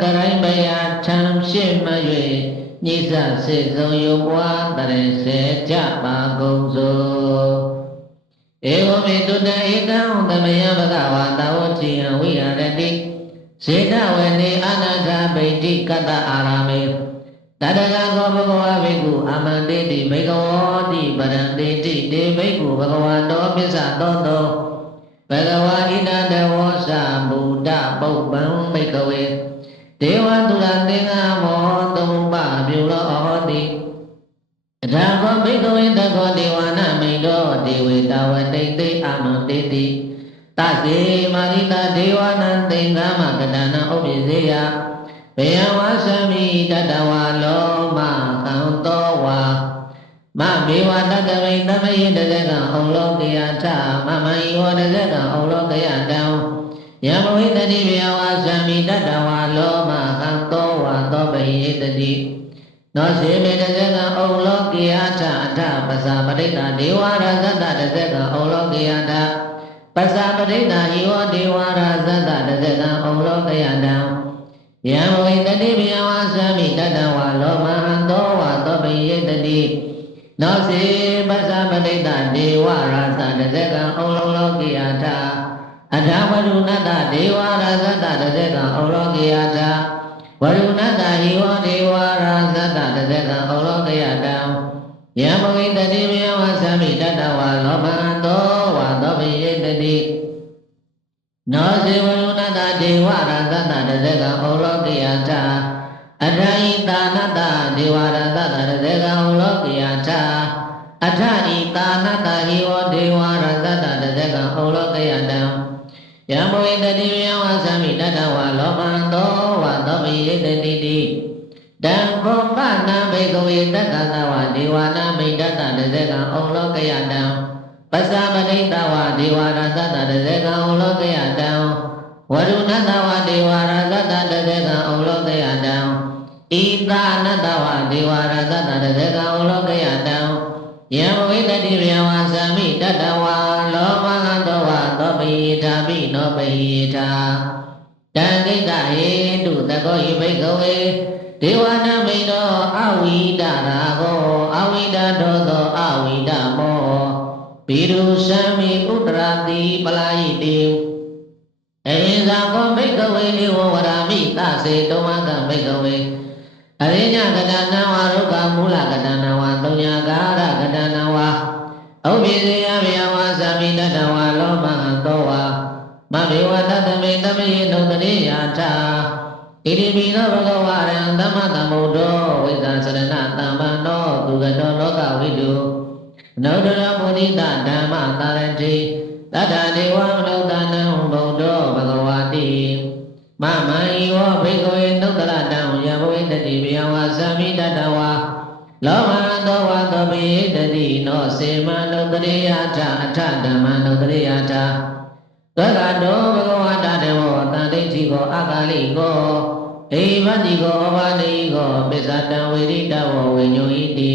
ကရိုင်းပယထံရှိမှ၍ညိစစေစုံယုံပွားတရင်စေကြပါကုန်စို့ဧဝမေတုတဧကံသမယဘဂဝါတာဝတိယဝိရတိစေတဝေနေအနာထဗိတိကတ္တအာရမေတတကကောဘဂဝါဘိက္ခုအာမန္တေတိမေကဝောတိပရံတေတိတေဘိက္ခုဘဂဝါတောပစ္စသောတောဘဂဝါဣနတဝောသဗုဒ္ဓပုပ္ပံမေကဝေဒေဝတုရသင်္ဃမောသုံးပါပြုလောဟောတိအထာခောဘိက္ခဝေတခောဒေဝနာမိန်တောဒေဝေတဝတိတေအာမန္တေတိသစေမာရိတဒေဝနာသင်္ဃမကတနာဥပ္ပိစေယဘေယဝါသမိတတဝါလောမကံတောဝါမဘေဝတတမိသမယေတဇကံဩလောကေယထမမယဝတဇကံဩလောကေယတံယမဝိတတိဘေယဝါသမိတတဝါလောမကံတောဝါသောပိယေတတိနောစေမေတဇကံဩလောကေယထအထပဇာပဋိတဒေဝရဇတတဇကံဩလောကေယထပဇာပဋိတဤဝဒေဝရဇတတဇကံဩလောကေယတံယံဝိတတိဘယဝါသမိတတဝါလောမဟံသောဝါသောပိယေတတိနောစေပဇာပဋိတဒေဝရာဇတဇကံဩလောကေယထအထာဝရုဏတဒေဝရာဇတတဇကံဩလောကေယထဝရုဏတဟိဝဒေဝရာဇတတဇကံဩလောကေယတံယံဝိတတိဘယဝါသမိတတဝါလောမဟံသောဝါသောပိယေတတိနောစေဝရုဏတဒေဝရာဇတတဇကံဩလောကေယထအထာဟိတာနတဒေဝရာဇတတဇကံဩလောကေယထအထာဟိတာနတဟိဝဒေဝရာဇတတဇကံဩလောကေယတံယံဝိတတိယဝါသမိတတဝါလောမန္တောဝါသောပိယေတတိတိတံခောပနံဘေကဝေတက္ကသဝဒေဝနာမိတတတဇကံဩလောကေယတံပဇာပဋိတဝဒေဝရာဇတတဇကံဩလောကေယတံဝရုဏတဝဒေဝရာဇတတဇကံဩလောကေယတံဣသာနတဝဒေဝရာဇတတဇကံဩလောကေယတံယံဝိတတိဘယဝါသမိတတဝါလောမဟံတောဝါသောပိယထာပိနောပိယထာတံကိတဟေတုသကောဟိဘိက္ခဝေဒေဝနာမိန်တောအဝိဒရာဟောအဝိဒတောသောအဝိဒမောဘိရုသံမိဥတရတိပလာယိတိအဟိဇာကောဘိက္ခဝေဧဝဝရမိသစေတောဝကဘိက္ခဝေအရိညကတနာဝရုက္ခမူလကတနာဝသုညကာရကတနာဝဥပ္ပိစေယဘယဝါသမိတတဝါလောမဟံသောဝါမဘေဝတတမိသမယေနုတရိယာထဣတိပိသောဘဂဝါရံသမ္မသမ္ဗုဒ္ဓောဝိသသရဏသမ္ပန္နောသူကတောလောကဝိတုနုဒရမုဒိတဓမ္မသာရတိတတ္ထဒေဝမနုဿာနံဗုဒ္ဓောဘဂဝါတိမမံဤဝဘိက္ခဝေနုတ္တရတံယဘဝိတတိဘယဝါသမိတတဝါလောမသောဝသောပိယေတတိနောစေမနုတရိယထအထဓမ္မနုတရိယထသက္ကတောဘဂဝါတတေဝတန်တိတိကိုအာဂါလိကိုဧဝတိကိုဩဘာတိကိုပစ္စတံဝေရိတဝဝိညုဣတိ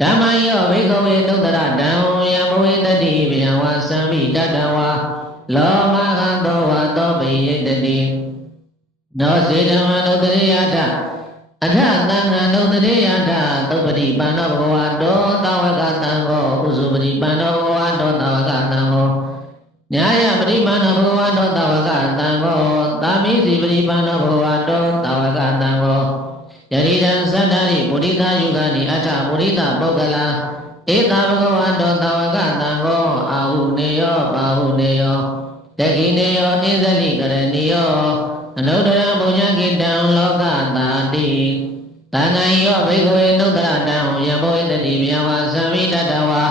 ဓမ္မယောဘိက္ခဝေနုတ္တရတံယဘဝိတတိဘယဝါသမိတတဝါလောမဟံသောဝသောပိယေတတိနောစေဓမ္မနုတရိယထအထသံဃာနုတရိယထသုပတိပန္နောဘဂဝါတောသဝကသံဃောဥစုပတိပန္နောဘဂဝါတောသဝကသံဃော ညာယပရိမာဏဘဂဝတောတဝကတံဃောသာမိစီပရိမာဏဘဂဝတောတဝကတံဃောယရိတံသတ္တရိပုရိသယုဂာနိအထပုရိသပုဂ္ဂလာဧတဘဂဝတောတဝကတံဃောအာဟုနေယောပါဟုနေယောတခိနေယောဣဇလိကရဏီယောအနုတ္တရဘုညကိတံလောကတာတိတဏ္ဍိယောဘိက္ခဝေနုတ္တရတံယံဘောဣတတိမြဝါသံမိတတဝါ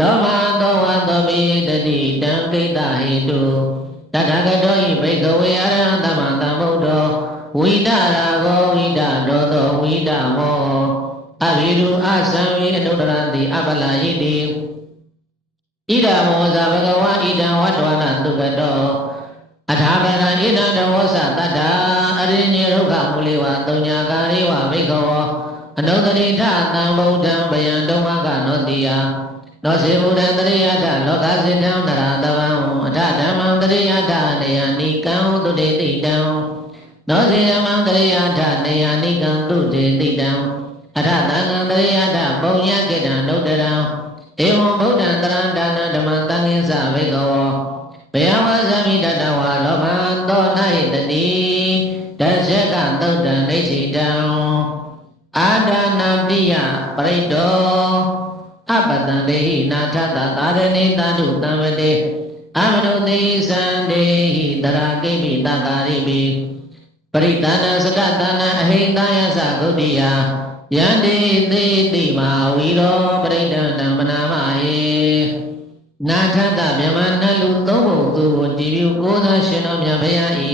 လောဘသောဝသောမိတတိတံကိတဟိတုတထဂတောဤဘိက္ခဝေအရဟံသမ္မာသမ္ဗုဒ္ဓောဝိဒရာဂောဝိဒဒောသောဝိဒမောအဘိဓုအသံဝိအနုတ္တရတိအပလာယိတိဣဒမောဇဘဂဝါဣဒံဝတ္တဝနာသုကတောအထာပရံဣဒံဓမ္မောသတ္တာအရိညေဒုက္ခမူလေဝသုံညာကာရိဝဘိက္ခဝောအနုတ္တရိထသံဗုဒ္ဓံဗယံတုံမကနောတိယနောစေဘုဒ္ဓံတရိယထလောကစိတံနရတဗံအထဓမ္မံတရိယထနေယနိကံတုတေတိတံနောစေဓမ္မံတရိယထနေယနိကံတုတေတိတံအထသံဃံတရိယထပုံညကိတံနုတ္တရံဧဝံဗုဒ္ဓံတရံဒါနဓမ္မံတန်ခိသဘိက္ခဝောဘယဝဇမိတတဝါလောဘံသောနာယတတိတဇကသုတ်တံနေစီတံအာဒါနာတိယပရိတောအပတံဒေဟိနာထတသာရဏိတတုတံဝတေအမနုတိသံဒေဟိတရာကိမိတကာရိပိပရိတဏစကတဏအဟိတယသဂုတိယယန္တိသေတိမာဝီရောပရိဒန္တမနာမဟေနာထတမြမနလူသုံးဘုံသူကိုတည်ပြုကိုးသောရှင်တော်မြတ်ဘုရားဤ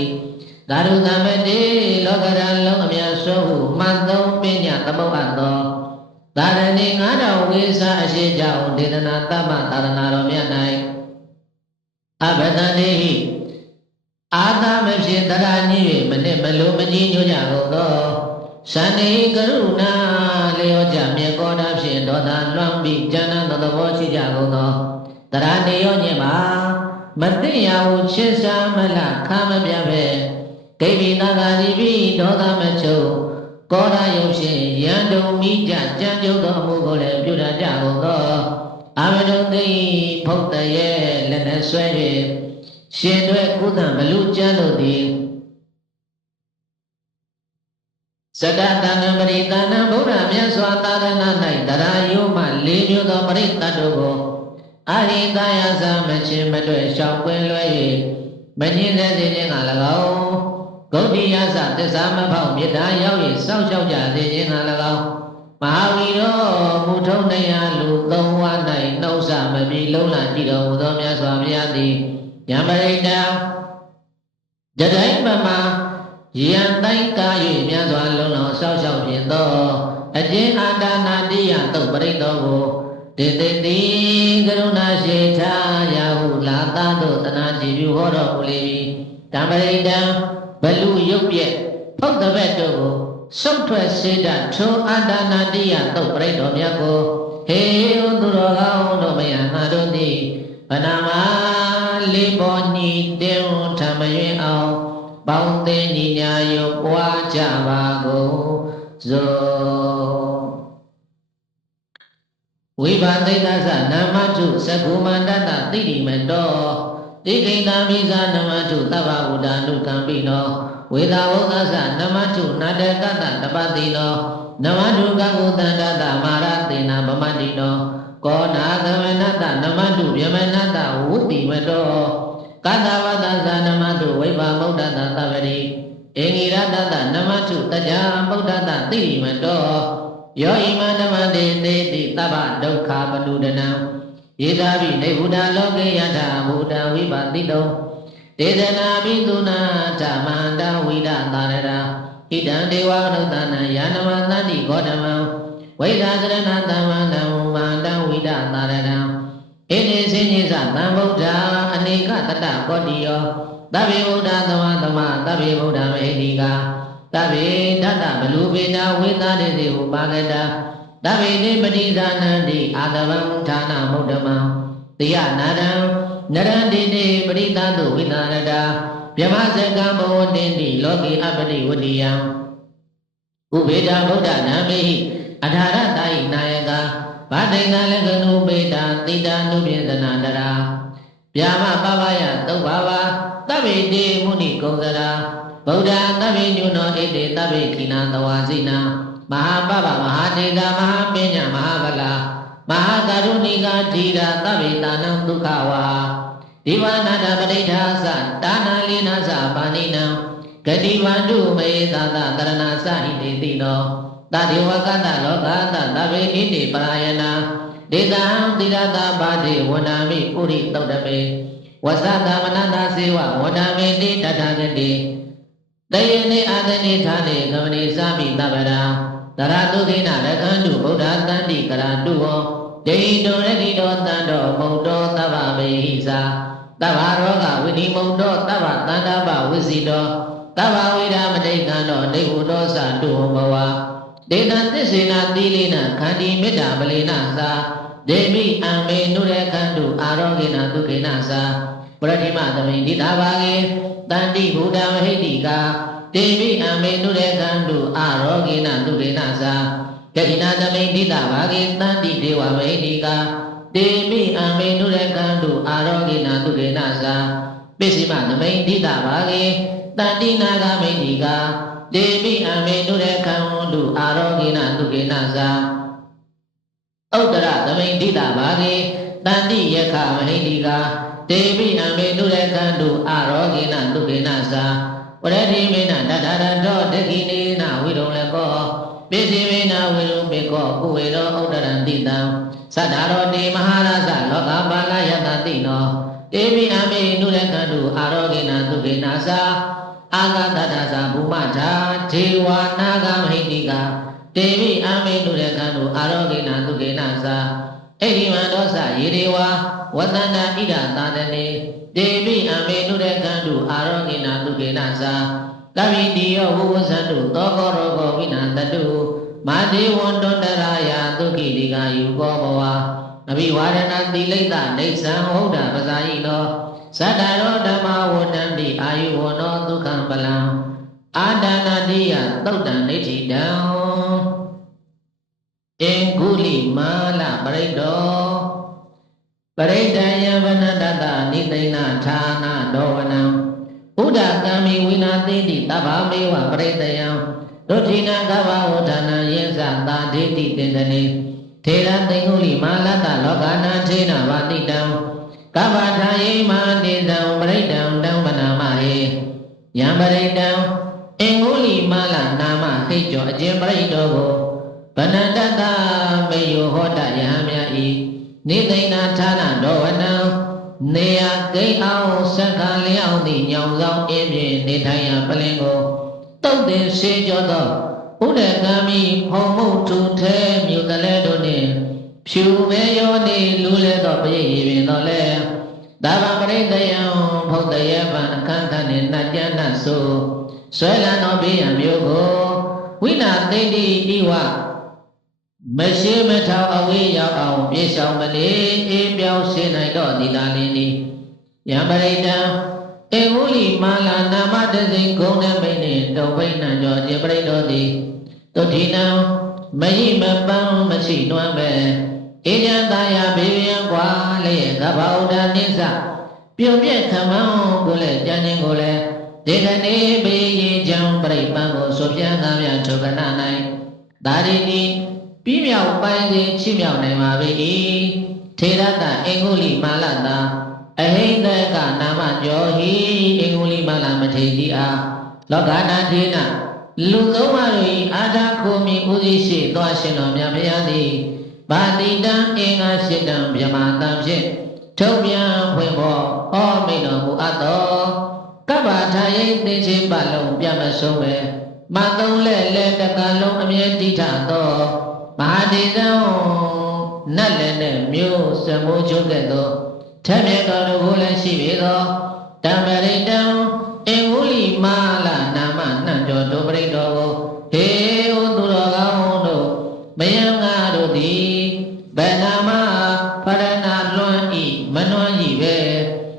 သာရုတမတေလောကရန်လုံးအမြတ်ဆုံးဟုမှန်သုံးပညာသမုတ်အပ်သောသာရဏိ9000ဝိစာအရှိကြောင့်ဒေသနာတမ္မသာသနာတော်မြတ်၌အဘဒံဒေဟိအာသမဖြစ်တရာညည်း၍မနစ်မလိုမကြီးညွှန်ကြကုန်သောသန္တိကရုဏာလျောကြမြေကောတာဖြင့်ဒေါသလွှမ်းပြီးဉာဏ်သောသဘောရှိကြကုန်သောတရာနေရောညင်မှာမသိရဟုချစ်စာမလခါမပြပဲဒိဗ္ဗိနာဂာတိပိဒေါသမချုပ်ကောဓာယုတ်ဖြင့်ယံတုံမိကြကြံကြုတ်သောအမှုကိုလည်းပြုတတ်ကြကုန်သောအာမတုံသိဖုတ်တရဲ့လက်နဲ့ဆွဲ၍ရှင်တွဲကုသံဘလူကျမ်းတို့သည်စတတနံပရိသနံဗုဒ္ဓမြတ်စွာသာသနာ၌တရာယုမှလေးမျိုးသောပရိသတ်တို့ကိုအာဟိတယသမချင်းမတွေ့ရှောင်ကွင်းလွဲ၍မညင်းစေခြင်းက၎င်းဂုတ်တိယသသစ္စာမဖောက်မေတ္တာရောက်၍စောင့်ရှောက်ကြစေခြင်းက၎င်းမဟာဝီရောမူထုံနေရလူသုံးဝါး၌နှုတ်ဆမပြီးလုံးလံကြည့်တော်မူသောမြတ်စွာဘုရားသည်ယံပရိတံတတိုင်းပမာယံတိုင်းကား၍မြတ်စွာလုံးလောစောင့်ရှောက်ခြင်းသောအကျဉ်အာဒါနာတိယသုတ်ပရိသောကိုတေတေတိကရုဏာရှိထားရာဟုလာသာတို့တနာကြည်ပြုဟောတော်မူလေပြီတံပရိတံဘလူရုပ်ပြက်ဖုတ်တပည့်တို့ကိုဆုတ်ထွက်စေတတ်ထိုအာဒါနာတိယသုတ်ပရိတော်မြတ်ကိုဟေဟေသူတော်ကောင်းတို့မယငါတို့သည်ဗနာမလေးပေါ်ညီတင်ထမရွင်အောင်ပေါင်းသိညီညာရုပ်ပွားကြပါကုန်သောဝိပါသိတ္တသနာမတုသကုမန္တတတိတိမတောတိခိတံမိဇာနမတုသဗ္ဗဝုဒ္ဓနုကံပိနောဝေဒဝုဒ္ဓသနမတုနာတကတတပတိနောနမတုကကုတန္တတမာရသေနဗမတိနောကောနာသမနတနမတုယမနတဝုတိမတောကတဝတ္တသနမတုဝိပါမုဒ္ဒတသဗ္ဗရိအင်္ဂိရတတနမတုတကြမုဒ္ဒတတိတိမတောယောဣမန္တမတေတေတိသဗ္ဗဒုက္ခပနုဒနံယေသာပိနေဗုဒ္ဓလောကေယထာဘုဒ္ဓဝိပါတိတောဒေသနာပိသုနာဓမ္မန္တဝိဒသာရရာဣဒံဒေဝနုတနံယာနမသန္တိဂေါတမံဝိဒာသရဏသမ္မန္တံမန္တဝိဒသာရရာဣတိစိညိသသံဗုဒ္ဓအနေကတတကောတိယောသဗ္ဗေဗုဒ္ဓသမသမသဗ္ဗေဗုဒ္ဓမေဟိကာသဗ္ဗေတတဘလူပေနာဝိသတိတိဟုပါကတာသဗ္ဗေတိပတိသနန္တိအာတဗံဌာနမုဒ္ဓမံတိယနာတံနရန္တိတိပရိသတုဝိသရတာဗြဟ္မစကံဘဝတင်တိလောကိအပတိဝတိယံဥပေတဗုဒ္ဓနာမေဟိအထာရတာယိနာယကဗဒိင်္ဂလကနုပေတာတိတာနုပြေသနာတရာ ဗျာမပပယသုတ်ဘာဝသဗ္ဗေတိမုနိကုံစရာဗုဒ္ဓသဗ္ဗေညုနောဣတိသဗ္ဗေခိနာသဝါစိနာမဟာပပမဟာတေတာမဟာပညာမဟာဗလာမဟာကရုဏိကဓိရာသဗ္ဗေတာနံဒုက္ခဝါဒီဝနာတပဋိဌာသတာနာလိနာသပါဏိနံဂတိဝန္တုမေသသတရဏသဟိတေတိနောတတေဝကတလောကတသဗ္ဗေဣတိပရာယနာဒေတံတိရတပါတိဝန္နာမိပုရိသုတ်တမေဝသတမနတစေဝဝန္နာမေတိတထဂတိတယေနိအာသနိဌာနေကမဏိသမိတပရာတရတုခိနရခန္တုဗုဒ္ဓတန္တိကရာတုဝဒိတောရတိတောတန္တောမုတ်တောသဗ္ဗမေဟိသာတဗ္ဗရောဂဝိနိမုတ်တောသဗ္ဗတန္တပဝိစီတောသဗ္ဗဝိရမတိကံတောဒိဟုတောသတုဘဝဒေတံသစ္စေနာသီလိနခန္တီမေတ္တာပလေနသာဒေမိအံမေနုရခန္တုအာရောဂေနဒုက္ခေနသာပရတိမသမိတိသာဘာကေတန္တိဘုဒ္ဓမဟိတိကာဒေမိအံမေနုရခန္တုအာရောဂေနဒုက္ခေနသာဂတိနာသမိတိသာဘာကေတန္တိဒေဝမဟိတိကာဒေမိအံမေနုရခန္တုအာရောဂေနဒုက္ခေနသာပိစိမသမိတိသာဘာကေတန္တိနာဂမိတိကာဒေမိအံမေနုရခန္တုအာရောဂေနဒုက္ခေနသာဥတ္တရသမိန်တိတာဘာကေတန္တိယခမဟိတိကာဒေမိအံမေနုရခန္တုအာရောဂေနဒုက္ခေနသာဝရတိမေနတတရတောဒက္ခိနေနဝိရုံလကောပိစိမေနဝိရုံပေကောကုဝေရောဥတ္တရံတိတံသတ္တရောတိမဟာရသလောကပါဠယတတိနောဒေမိအံမေနုရခန္တုအာရောဂေနဒုက္ခေနသာအာဂတတသဘူမထာဒေဝနာဂမဟိတိကာဒေမိအံမေနုရခန္တုအာရောဂေနဒုက္ခေနသာဣတိမန္တောသယေဒေဝဝတ္တနာဣဒသာတနေဒေမိအံမေနုရခန္တုအာရောဂေနဒုက္ခေနသာတဗ္ဗိတိယောဝုဝဇန္တုသောကောရောဂောဝိနန္တတုမာဒေဝန္တောတရာယဒုက္ခိတိကာယူကောဘဝအဘိဝါဒနာတိလိတ္တနေသံဟုတ်တာပဇာယိနောသတ္တရောဓမ္မဝတ္တံတိအာယုဝနောဒုက္ခံပလံအာဒါနာတိယသုတ်တံနေတိတံအင်္ဂုလိမာလပရိတောပရိတယံဝနတတနိသိဏဌာနာဒောဝနံဥဒ္ဒကံမိဝိနာတိတိတဗ္ဗမေဝပရိတယံဒုဋ္ဌိနာကဗ္ဗဝဋ္ဌာနံယေသသာဒိတိတင်တနေထေရသိင်္ဂုလိမာလတလောကနာထေနဝတိတံကဗ္ဗထာယေမာတိတံပရိတံတံမနာမဟေယံပရိတံအင်္ဂုလိမာလနာမဟိကျော်အကျဉ်ပရိတောကိုဗနန္တတမေယောဟောတယဟမြဤနိသိဏဌာနဒောဝနံနေယဂိအောင်စက္ခလျောင်းသည့်ညောင်ဆောင်အင်းဖြင့်နေထိုင်ရပလင်ကိုတုတ်တင်ရှေးကြောသောဥဒကံမိဖုံမှုထုထဲမြူတလဲတို့နှင့်ဖြူမဲရောနေလူလဲသောပရိယေပင်တော်လဲဒါဗပရိတယံဖုတ်တယေပံအခန့်ခန့်နှင့်နတ်ကြနတ်ဆိုဆွဲလန်းသောဘေးရန်မျိုးကိုဝိနာသိတိဤဝမရှိမထောင်အဝေးရောက်အောင်ပြေဆောင်မနေအေးပြောင်းရှင်းနိုင်တော့ဒီသာလင်းဤယံပရိတံဧဝုလိမာလာနာမတသိဂုံနဲ့မိန်နှင့်တုံပိဏံကျော်ခြင်းပရိတောတိတုဋ္ဌိနံမဟိမပန်းမရှိနွမ်းပဲအေယံသာယဘေယံကွာလည်းကဗ္ဗဥဒ္ဒနိစ္စပြုံပြက်ခမန်းကိုလည်းကြံခြင်းကိုလည်းဒေဂနေဘေယေချံပရိပံကိုဆိုပြန်ကားမြထုကနာ၌ဒါရီတိပြီးမြောက်ပိုင်းစဉ်ချိမြောက်နိုင်ပါ၏ထေရတအင်္ဂုလိမာလတာအဟိန္ဒကနာမကျော်ဟိအင်္ဂုလိမာလမထေတိအားလောကနာထေနလူသုံးပါးတို့၏အာထာခိုမီဥသိရှိသွားရှင်တော်မြတ်ဘုရားသည်ဗာတိတံအင်္ဂါရှိတံမြမတံဖြင့်ထုတ်ပြန်ဖွင့်ပေါ်ဟောမိန်တော်မူအပ်သောကဗ္ဗထာယိသိချေပလုံးပြမဆုံးပဲမသုံးလဲတကလုံးအမြဲတိထသောမဟာဒေသံနတ်လည်းနဲ့မျိုးစမိုးချုပ်တဲ့သောထက်မြတ်တော်ကိုလည်းရှိပေသောတံပရိတံအင်္ဂုလိမာလနာမနှံ့ကျော်တို့ပရိတော်ကိုဟေဩသူတော်ကောင်းတို့မယံငါတို့သည်ဗန္နာမဖရဏလွန်ဤမနှွမ်းဤပဲ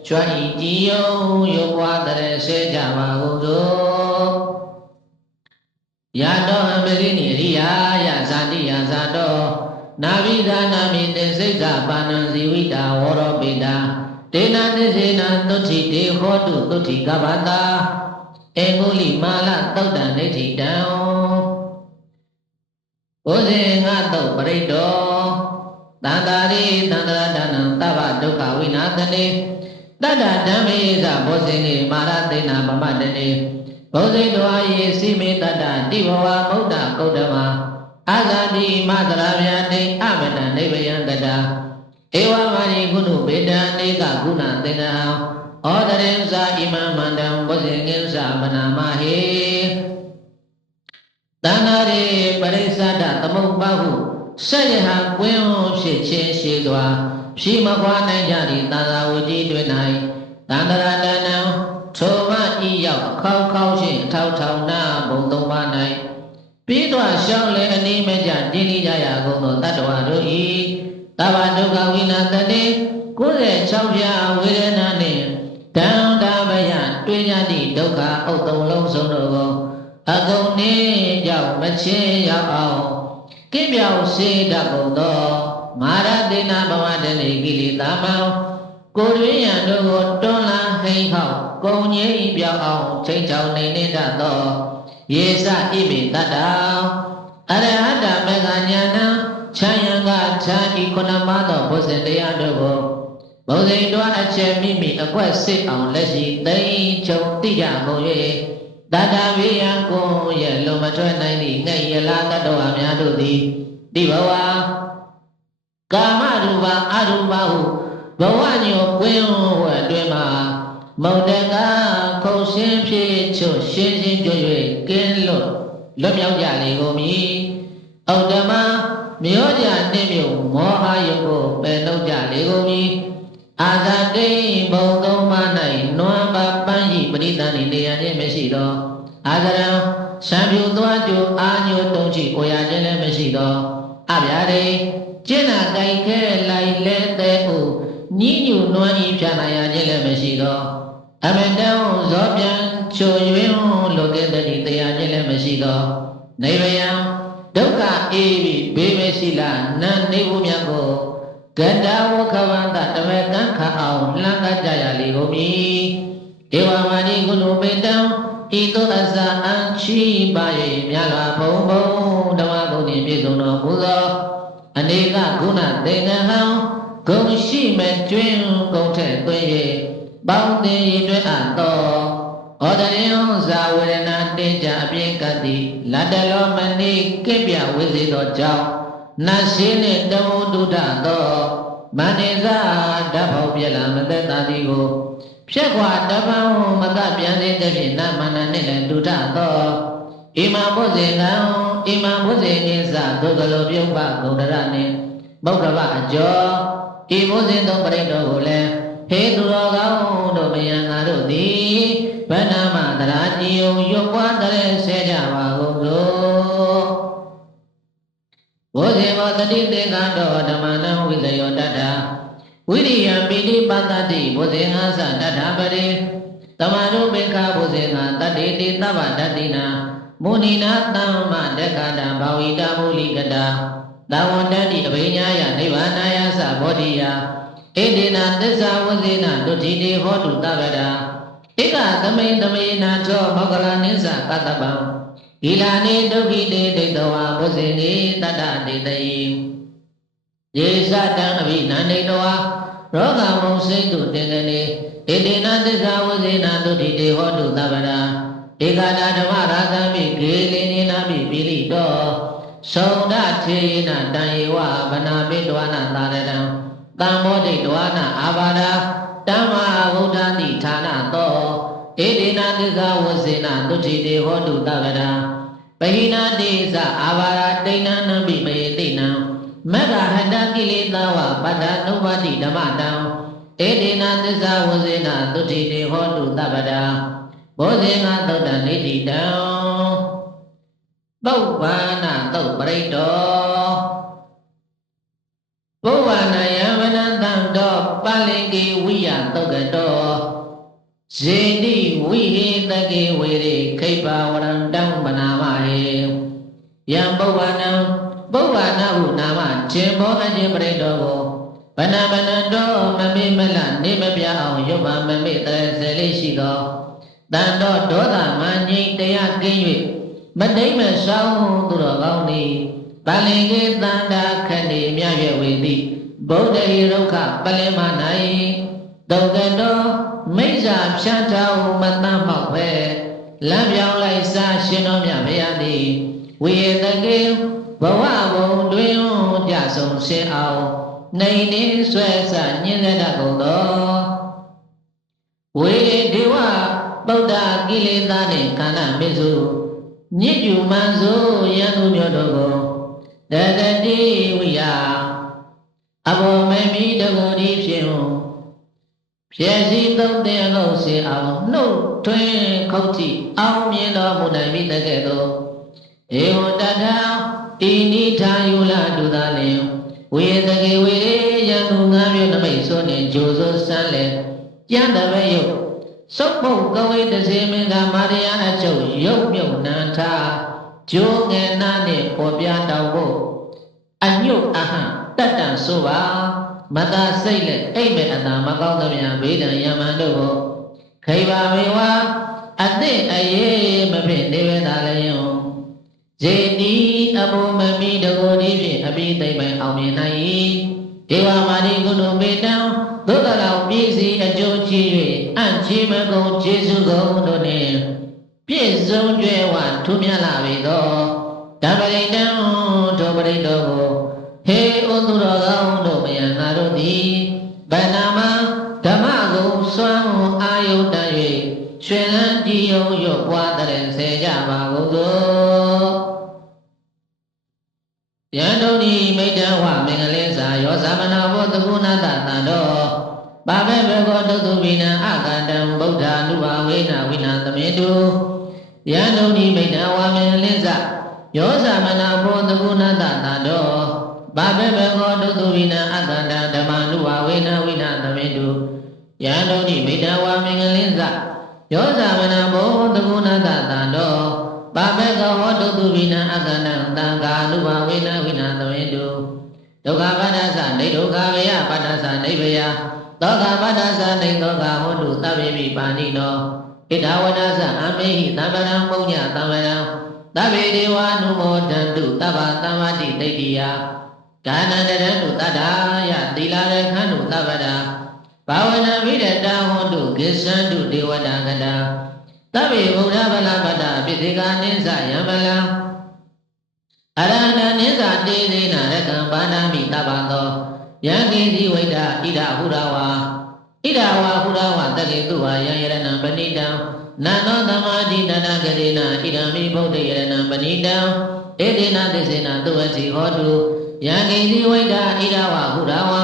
ကြွဤကြည်ယုံရုပ်ဝါတဲ့ဆဲကြပါကုန်သောယတောအမရိနိရိယာယဇာတိယဇာတောနာဘိဒာနာမိတေစိတ်္တပါဏံဇီဝိတာဝရောပိတာ ဒေနာနိစေနာသုတိတေဟောတုသုတိကဘာတာအေဂုလိမာလသုတ်တံဒိဋ္ဌိတံဘုဇင်ငါတုတ်ပရိတ္တောတန္တာရိတန္တရတနံသဗ္ဗဒုက္ခဝိနာသနေတတ္တဓမ္မေသဘောဇင်နေမာရသေနာပမတနေဘောဇိတောယေစီမေတတ္တတိဘဝမုဒ္ဒကုတ္တမအာဇာတိမသရဗျာတိအမနနိဗ္ဗယံတတဧဝမာရိကုဏုပေတံနေကကုဏသေနံဩဒရေဇာဣမံမန္တံဘောဇင်ငင်းစာမနာမဟေတဏ္ဍရေပရိစ္ဆဒသမုပ္ပါဟုဆက်ရဟကွင်းဖြစ်ခြင်းရှိစွာဖြီမခွာနိုင်ကြသည့်သာသာဝကြီးတွင်၌တန္တရာတဏံထိုမဤရောက်ခေါခေါဖြင့်ထောက်ထောင်နာဘုံသုံးပါး၌ပြီးတော့ရှောင်းလေအနည်းမကြတည်နေကြရကုန်သောတတ္တဝါတို့ဤသဗ္ဗဒုက္ခဝိနာတတိ96ပြဝေဒနာနှင့်တံတာဗယတွေ့ကြသည့်ဒုက္ခဥဒ္ဒုံလုံးစုံတို့ကိုအကုန်နှင့်ကြောင့်မချေရောက်အောင်ကိပြောင်စေတတ်ကုန်သောမာရတေနာဘဝတနေကိလေသာမောကိုယ်တွင်ရန်တို့ကိုတွန်းလှန်ဟိန်ဟောက်ကုံငြိမ်းပြောင်းအောင်ချိန်ချောင်းနေနေတတ်သောယေစဣမိတတ္တအရဟတမေဃညာဏချမ်းယံကချမ်းဤခုနမသောဘုဇင်တရားတို့ကိုဘုဇင်တော်အချက်မိမိအကွက်စစ်အောင်လက်ရှိသိမ့်ချုပ်တိကြကုန်၍တတဝိယံကိုရဲ့လုံမထွက်နိုင်သည့်ငှက်ရလာတတ္တဝါများတို့သည်ဒီဘဝကာမရူပအရူပဟုဘဝညိုကွင်းဝအတွင်မှာမုတ်တကခုံရှင်းဖြစ်ချွတ်ရှင်းရှင်းကြွ၍ကင်းလွတ်မြောက်ကြလေကုန်မည်ဩတ္တမမြောကြနှင့်မြို့မောဟယုတ်ကိုပယ်နှုတ်ကြလေကုန်မည်အာဇာတိဘုံသုံးပါး၌နွမ်းပါပန်းဤပရိသန်နေရခြင်းမရှိသောအာဇရံရှံပြူသွားကြိုအာညိုတုံးချီကိုရခြင်းလည်းမရှိသောအဗျာတိကျင့်နာကြိုက်ခဲလိုက်လဲတဲ့ဟုညှိညူနွမ်းဤဖြာနာရခြင်းလည်းမရှိသောအမတံဇောပြန်ချိုရွင်းလိုကဲ့တည်းတရားခြင်းလည်းမရှိသောနိဗ္ဗယံဒုက္ခအေးပြီးဘေးမရှိလားနတ်နေဘူးမြတ်ကိုကတဝခဝန္တတမေကံခအောင်လှမ်းကကြရလေကုန်မည်ဧဝမာနိကုဏုပေတံဤသို့အစအံချီပါ၍မြတ်လာဘုံဘုံဓမ္မဂုဏ်ဖြင့်ပြည့်စုံတော်မူသောအနေကကုဏသင်္ကဟံဂုံရှိမဲ့ကျွင်းဂုံထက်သွင်း၍ပေါင်းတင်ရတွဲအပ်သောဩဒရေယဇာဝေဒနာတင်ကြအပြင်းကတိလတ္တလောမနိကိပြဝိသေသောကြောင့်နတ်ရှိနှင့်တဝုဒုဒသောမနိဇာဓာတ်ဖို့ပြလာမသက်သာသည်ကိုဖြက်ခွာတပံမကပြန်စေတဲ့ဖြင့်နတ်မန္တနှင့်လည်းဒုဒသောဣမံဘုဇေကံဣမံဘုဇေကိစ္စသို့ကလိုပြုတ်ပဂုဏရနှင့်ဗုဒ္ဓဘအကျော်ဤဘုဇေသောပရိတ္တောကိုလည်းဟေသူတော်ကောင်းတို့မယံငါတို့သည်ဗန္နာမတရာကြည်ယုံရွတ်ပွားတဲ့ဆဲကြပါကုန်သောဘုဇေဘောတတိတေကတောဓမ္မနံဝိဇယောတတ္ထဝိရိယပိဋိပတ္တိဘုဇေငါသတတ္ထပရိတမနုမေခဘုဇေငါတတ္တိတိသဗ္ဗတတ္တိနာမုဏိနာသမ္မတက္ကတာဘာဝိတမူလိကတာသဝန္တတိအဘိညာယနိဗ္ဗာနာယသဘောဓိယဣတိနာသစ္စာဝဇေနဒုဋ္ဌိတေဟောတုတဗ္ဗတာဧကသမိန်သမေနာသောမောဂလနိစ္စကတ္တပံဤလာနေဒုက္ခိတေဒိဋ္ဌဝါဘုဇေနေတတ္တတေတိယေသတံအဘိနန္ဒိတောရောဂမုံစိတ်တုတင်ကနေဣတိနာသစ္စာဝဇေနဒုဋ္ဌိတေဟောတုတဗ္ဗတာဧကတာဓမ္မရာဇံမိဂေလိနေနာမိပိလိတောသောဒထေနတံယေဝဗနာပိတဝနာသာရတံတံမောဒိတဝနာအာဘာဒာတမ္မာဝုဒ္ဓတိဌာနသောဣတိနာသစ္စာဝဇေနဒုဋ္ဌိတေဟောတုတဗ္ဗတာပဟိနာတိသအာဘာဒဒိဏနံပိမေတိနံမဂ္ဂဟတကိလေသာဝပတ္တနုပတိဓမ္မတံဣတိနာသစ္စာဝဇေနဒုဋ္ဌိတေဟောတုတဗ္ဗတာဘောဇေငါသုတ်တံနိတိတံပုဗ္ဗာနသုတ်ပရိတ္တောပုဗ္ဗာနယမနတံတောပါဠိကေဝိယသုတ်ကတောဇေတိဝိဟိတကေဝေရိခိပ္ပဝရံတံမနာမဟေယံပုဗ္ဗာနံပုဗ္ဗာနဟုနာမခြင်းဘောအခြင်းပရိတ္တောကို ဘဏ္ဍတော်မမေ့မလနေမပြအောင်ရုပ်ပါမမေ့တဲ့ဆယ်လေးရှိသောတန်တော်ဒေါသမငြိမ်တရားကင်း၍မတိမ်မဆောင်သူတော်ကောင်းသည်ပါဠိကေတန္တာခဏိမြရွယ်ဝေသည်ဗုဒ္ဓရေရုခပလင်မ၌တုတ်ကတော်မိစ္ဆာဖြန့်ထောင်မတမ်းမောက်ပဲလမ်းပြောင်းလိုက်စားရှင်တော်မြတ်ဘုရားသည်ဝိရတကေဘဝဘုံတွင်ကြဆုံးဆင်းအောင်နေနေဆွဲဆညင်းတဲ့ကုန်သောဝေဒေဝပုဒ္ဒကိလေသာနှင့်ခန္ဓာမေစုညစ်ကျူမှန်စို့ယံသူမျိုးတို့ကိုတတတိဝိယအဘောမေမိတကူဒီဖြင့်ဖြည့်စည်းသုံးသင်လို့စေအောင်နှုတ်ထွင်းခုတ်ကြည့်အောင်မြင်တော်မူနိုင်ပြီတကဲ့သို့ဧဝံတထဤနိထာယုလတုသာလင်ဝေတကေဝေယံသူငါးမျိုးနမိတ်ဆိုနှင့်ဂျိုစိုးစမ်းလေကျမ်းတပည့်ယုတ်စုပ်ဖို့ကဝေတစေမင်္ဂမာရယအချုပ်ရုပ်မြုပ်နန္ထာဂျိုငယ်နာနှင့်ပေါ်ပြတောင်းဖို့အညုတ်အဟံတတ္တံဆိုပါမသာစိတ်လက်အိမ်မဲ့အတာမကောင်းသမျှဘေးဒဏ်ယမန်တို့ကိုခိဗာဝေဝအသည့်အေးမဖြစ်နေပဲသာလည်းယုံဇေတိအဘုံမမီတကိုဒီဖြင့်အပိသိမ့်ပိုင်အောင်မြင်နိုင်၏ဒေဝမာတိကုဏမေတ္တံဒုက္ခလောက်ပြည့်စည်အကျိုးချီ၍အံ့ချီမကုန်ကျေစုကုန်တို့နှင့်ပြည့်စုံကြွယ်ဝထူးမြတ်လာပြီသောဓမ္မရိတံထိုပရိတောကိုဟေဩသူတော်ကောင်းတို့မယံငါတို့သည်ဗန္နာမဓမ္မကိုစွမ်းအာယုတန်၍ရွှင်လန်းကြည်ယုံရွတ်ပွားတဲ့စေကြပါကုန်သောယံတုန်ဤမိတ္တဝမင်္ဂလင်းစာယောသမနာဘောတကုဏတတံတော်ပါဘေဘေကောတုတုပိနံအကန္တံဗုဒ္ဓ ानु ဘာဝေနဝိနံသမေတုယံတုန်ဤမိတ္တဝမင်္ဂလင်းစာယောသမနာဘောတကုဏတတံတော်ပါဘေဘေကောတုတုပိနံအကန္တံဓမ္မ ानु ဘာဝေနဝိနံသမေတုယံတုန်ဤမိတ္တဝမင်္ဂလင်းစာယောသမနာဘောတကုဏတတံတော်ပါဘေကောဟောတုတုပိနံအကန္တံသံဃာ ानु ဘာဝေနဝိနံသမေတုဒုက္ခပတ္တသနေဒုက္ခဝေယပတ္တသနေဝေယသောကပတ္တသနေသောကဟောတုသဗ္ဗေပိပါဏိနောဣဒဝနသအမေဟိသဗ္ဗရံပုညသဗ္ဗရံသဗ္ဗေဒေဝ ानु မောဒန္တုသဗ္ဗသမ္မာတိဒိဋ္ဌိယဒါနန္တရတုတတ္ထာယသီလရခန္တုသဗ္ဗရာဘာဝနာဝိရတဟောတုကိစ္ဆန္တုဒေဝတာကတာသဗ္ဗေဗုဒ္ဓဗလပတ္တပိသေကနိစ္စယံဗလံအရဟံနိစ္စတေသေနရကံပါဏာမိတပ္ပသောယံကိတိဝိဒ္ဓဣဒဟုရဝါဣဒဝါဟုရဝတကေတုဝါယံယရဏံပဏိတံနန္နောသမာဓိတနာကရေနဣဒံမိဗုဒ္ဓယရဏံပဏိတံဧတေနသစ္စေနသုဝတိဟောတုယံကိတိဝိဒ္ဓဣဒဝါဟုရဝါ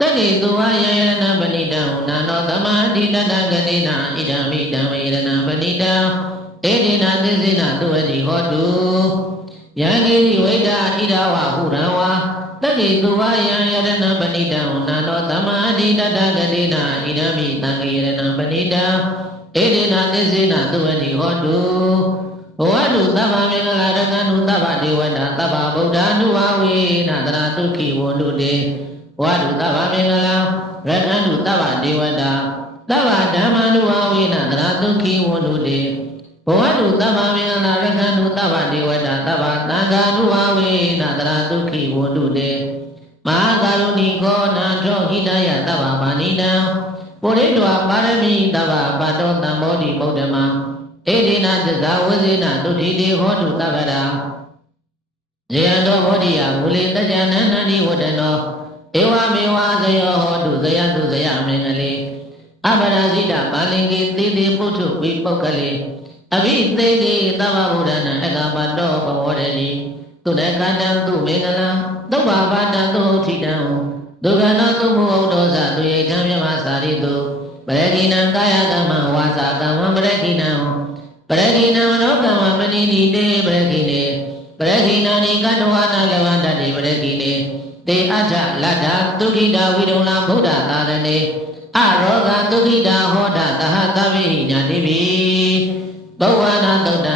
တကေတုဝါယံယရဏံပဏိတံနန္နောသမာဓိတနာကရေနဣဒံမိတံဝေယရဏံပဏိတံဧတေနသစ္စေနသုဝတိဟောတုယံကိတိဝိဒ္ဓဣဒဝါဟုရဝါတကေတုဝါယံယရဏံပဏိတံနန္နောသမာဓိတတကတိနာဣဒံမိတံကေယရဏံပဏိတံဧတေနသစ္စေနသုဝတိဟောတုဟောတုသဗ္ဗမင်္ဂလာရကန္တုသဗ္ဗဒေဝတာသဗ္ဗဗုဒ္ဓ ानु ဘာဝေနသရတုခိဝန္တုတေဟောတုသဗ္ဗမင်္ဂလာရကန္တုသဗ္ဗဒေဝတာသဗ္ဗဓမ္မ ानु ဘာဝေနသရတုခိဝန္တုတေဘောတုသဗ္ဗမင်္ဂလာရကန္တုသဗ္ဗဒေဝတာသဗ္ဗသံဃာ ानु ဘာဝေနသရတုခိဝန္တုတေမဟာကရုဏီကောနာထောဟိတယသဗ္ဗပါဏိတံပုရိတဝပါရမီသဗ္ဗပါတောတံမောတိဗုဒ္ဓမံဧတေနသစ္စာဝဇေနတုတိတေဟောတုသဗ္ဗရာဇေယံတောဘောဓိယမူလေတကြနန္တိဝတ္တနောဧဝမေဝဇယောဟောတုဇယတုဇယမင်္ဂလေအပရာဇိတပါလင်္ကေသေတိပုထုဝိပုဂ္ဂလေအဘိသေတိသဗ္ဗဗုဒ္ဓနာအကပတောဘဝရတိသူနကန္တံသူမင်္ဂလံသုဘဘာတံသူထိတံဒုက္ခနောသူမုဩဒောဇသူယေခံမြမစာရိတုပရဂိနံကာယကမ္မဝါစာကမ္မပရဂိနံပရဂိနံမနောကမ္မမဏိတိတေပရဂိနေပရဂိနာနိကတဝနာလဝန္တတိပရဂိနေတေအထလတ္ထသုခိတာဝိရုဏဗုဒ္ဓသာသနေအရောဂသုခိတာဟောတာသဟသဗ္ဗိညာတိပိဘဝနာသုတ္တံ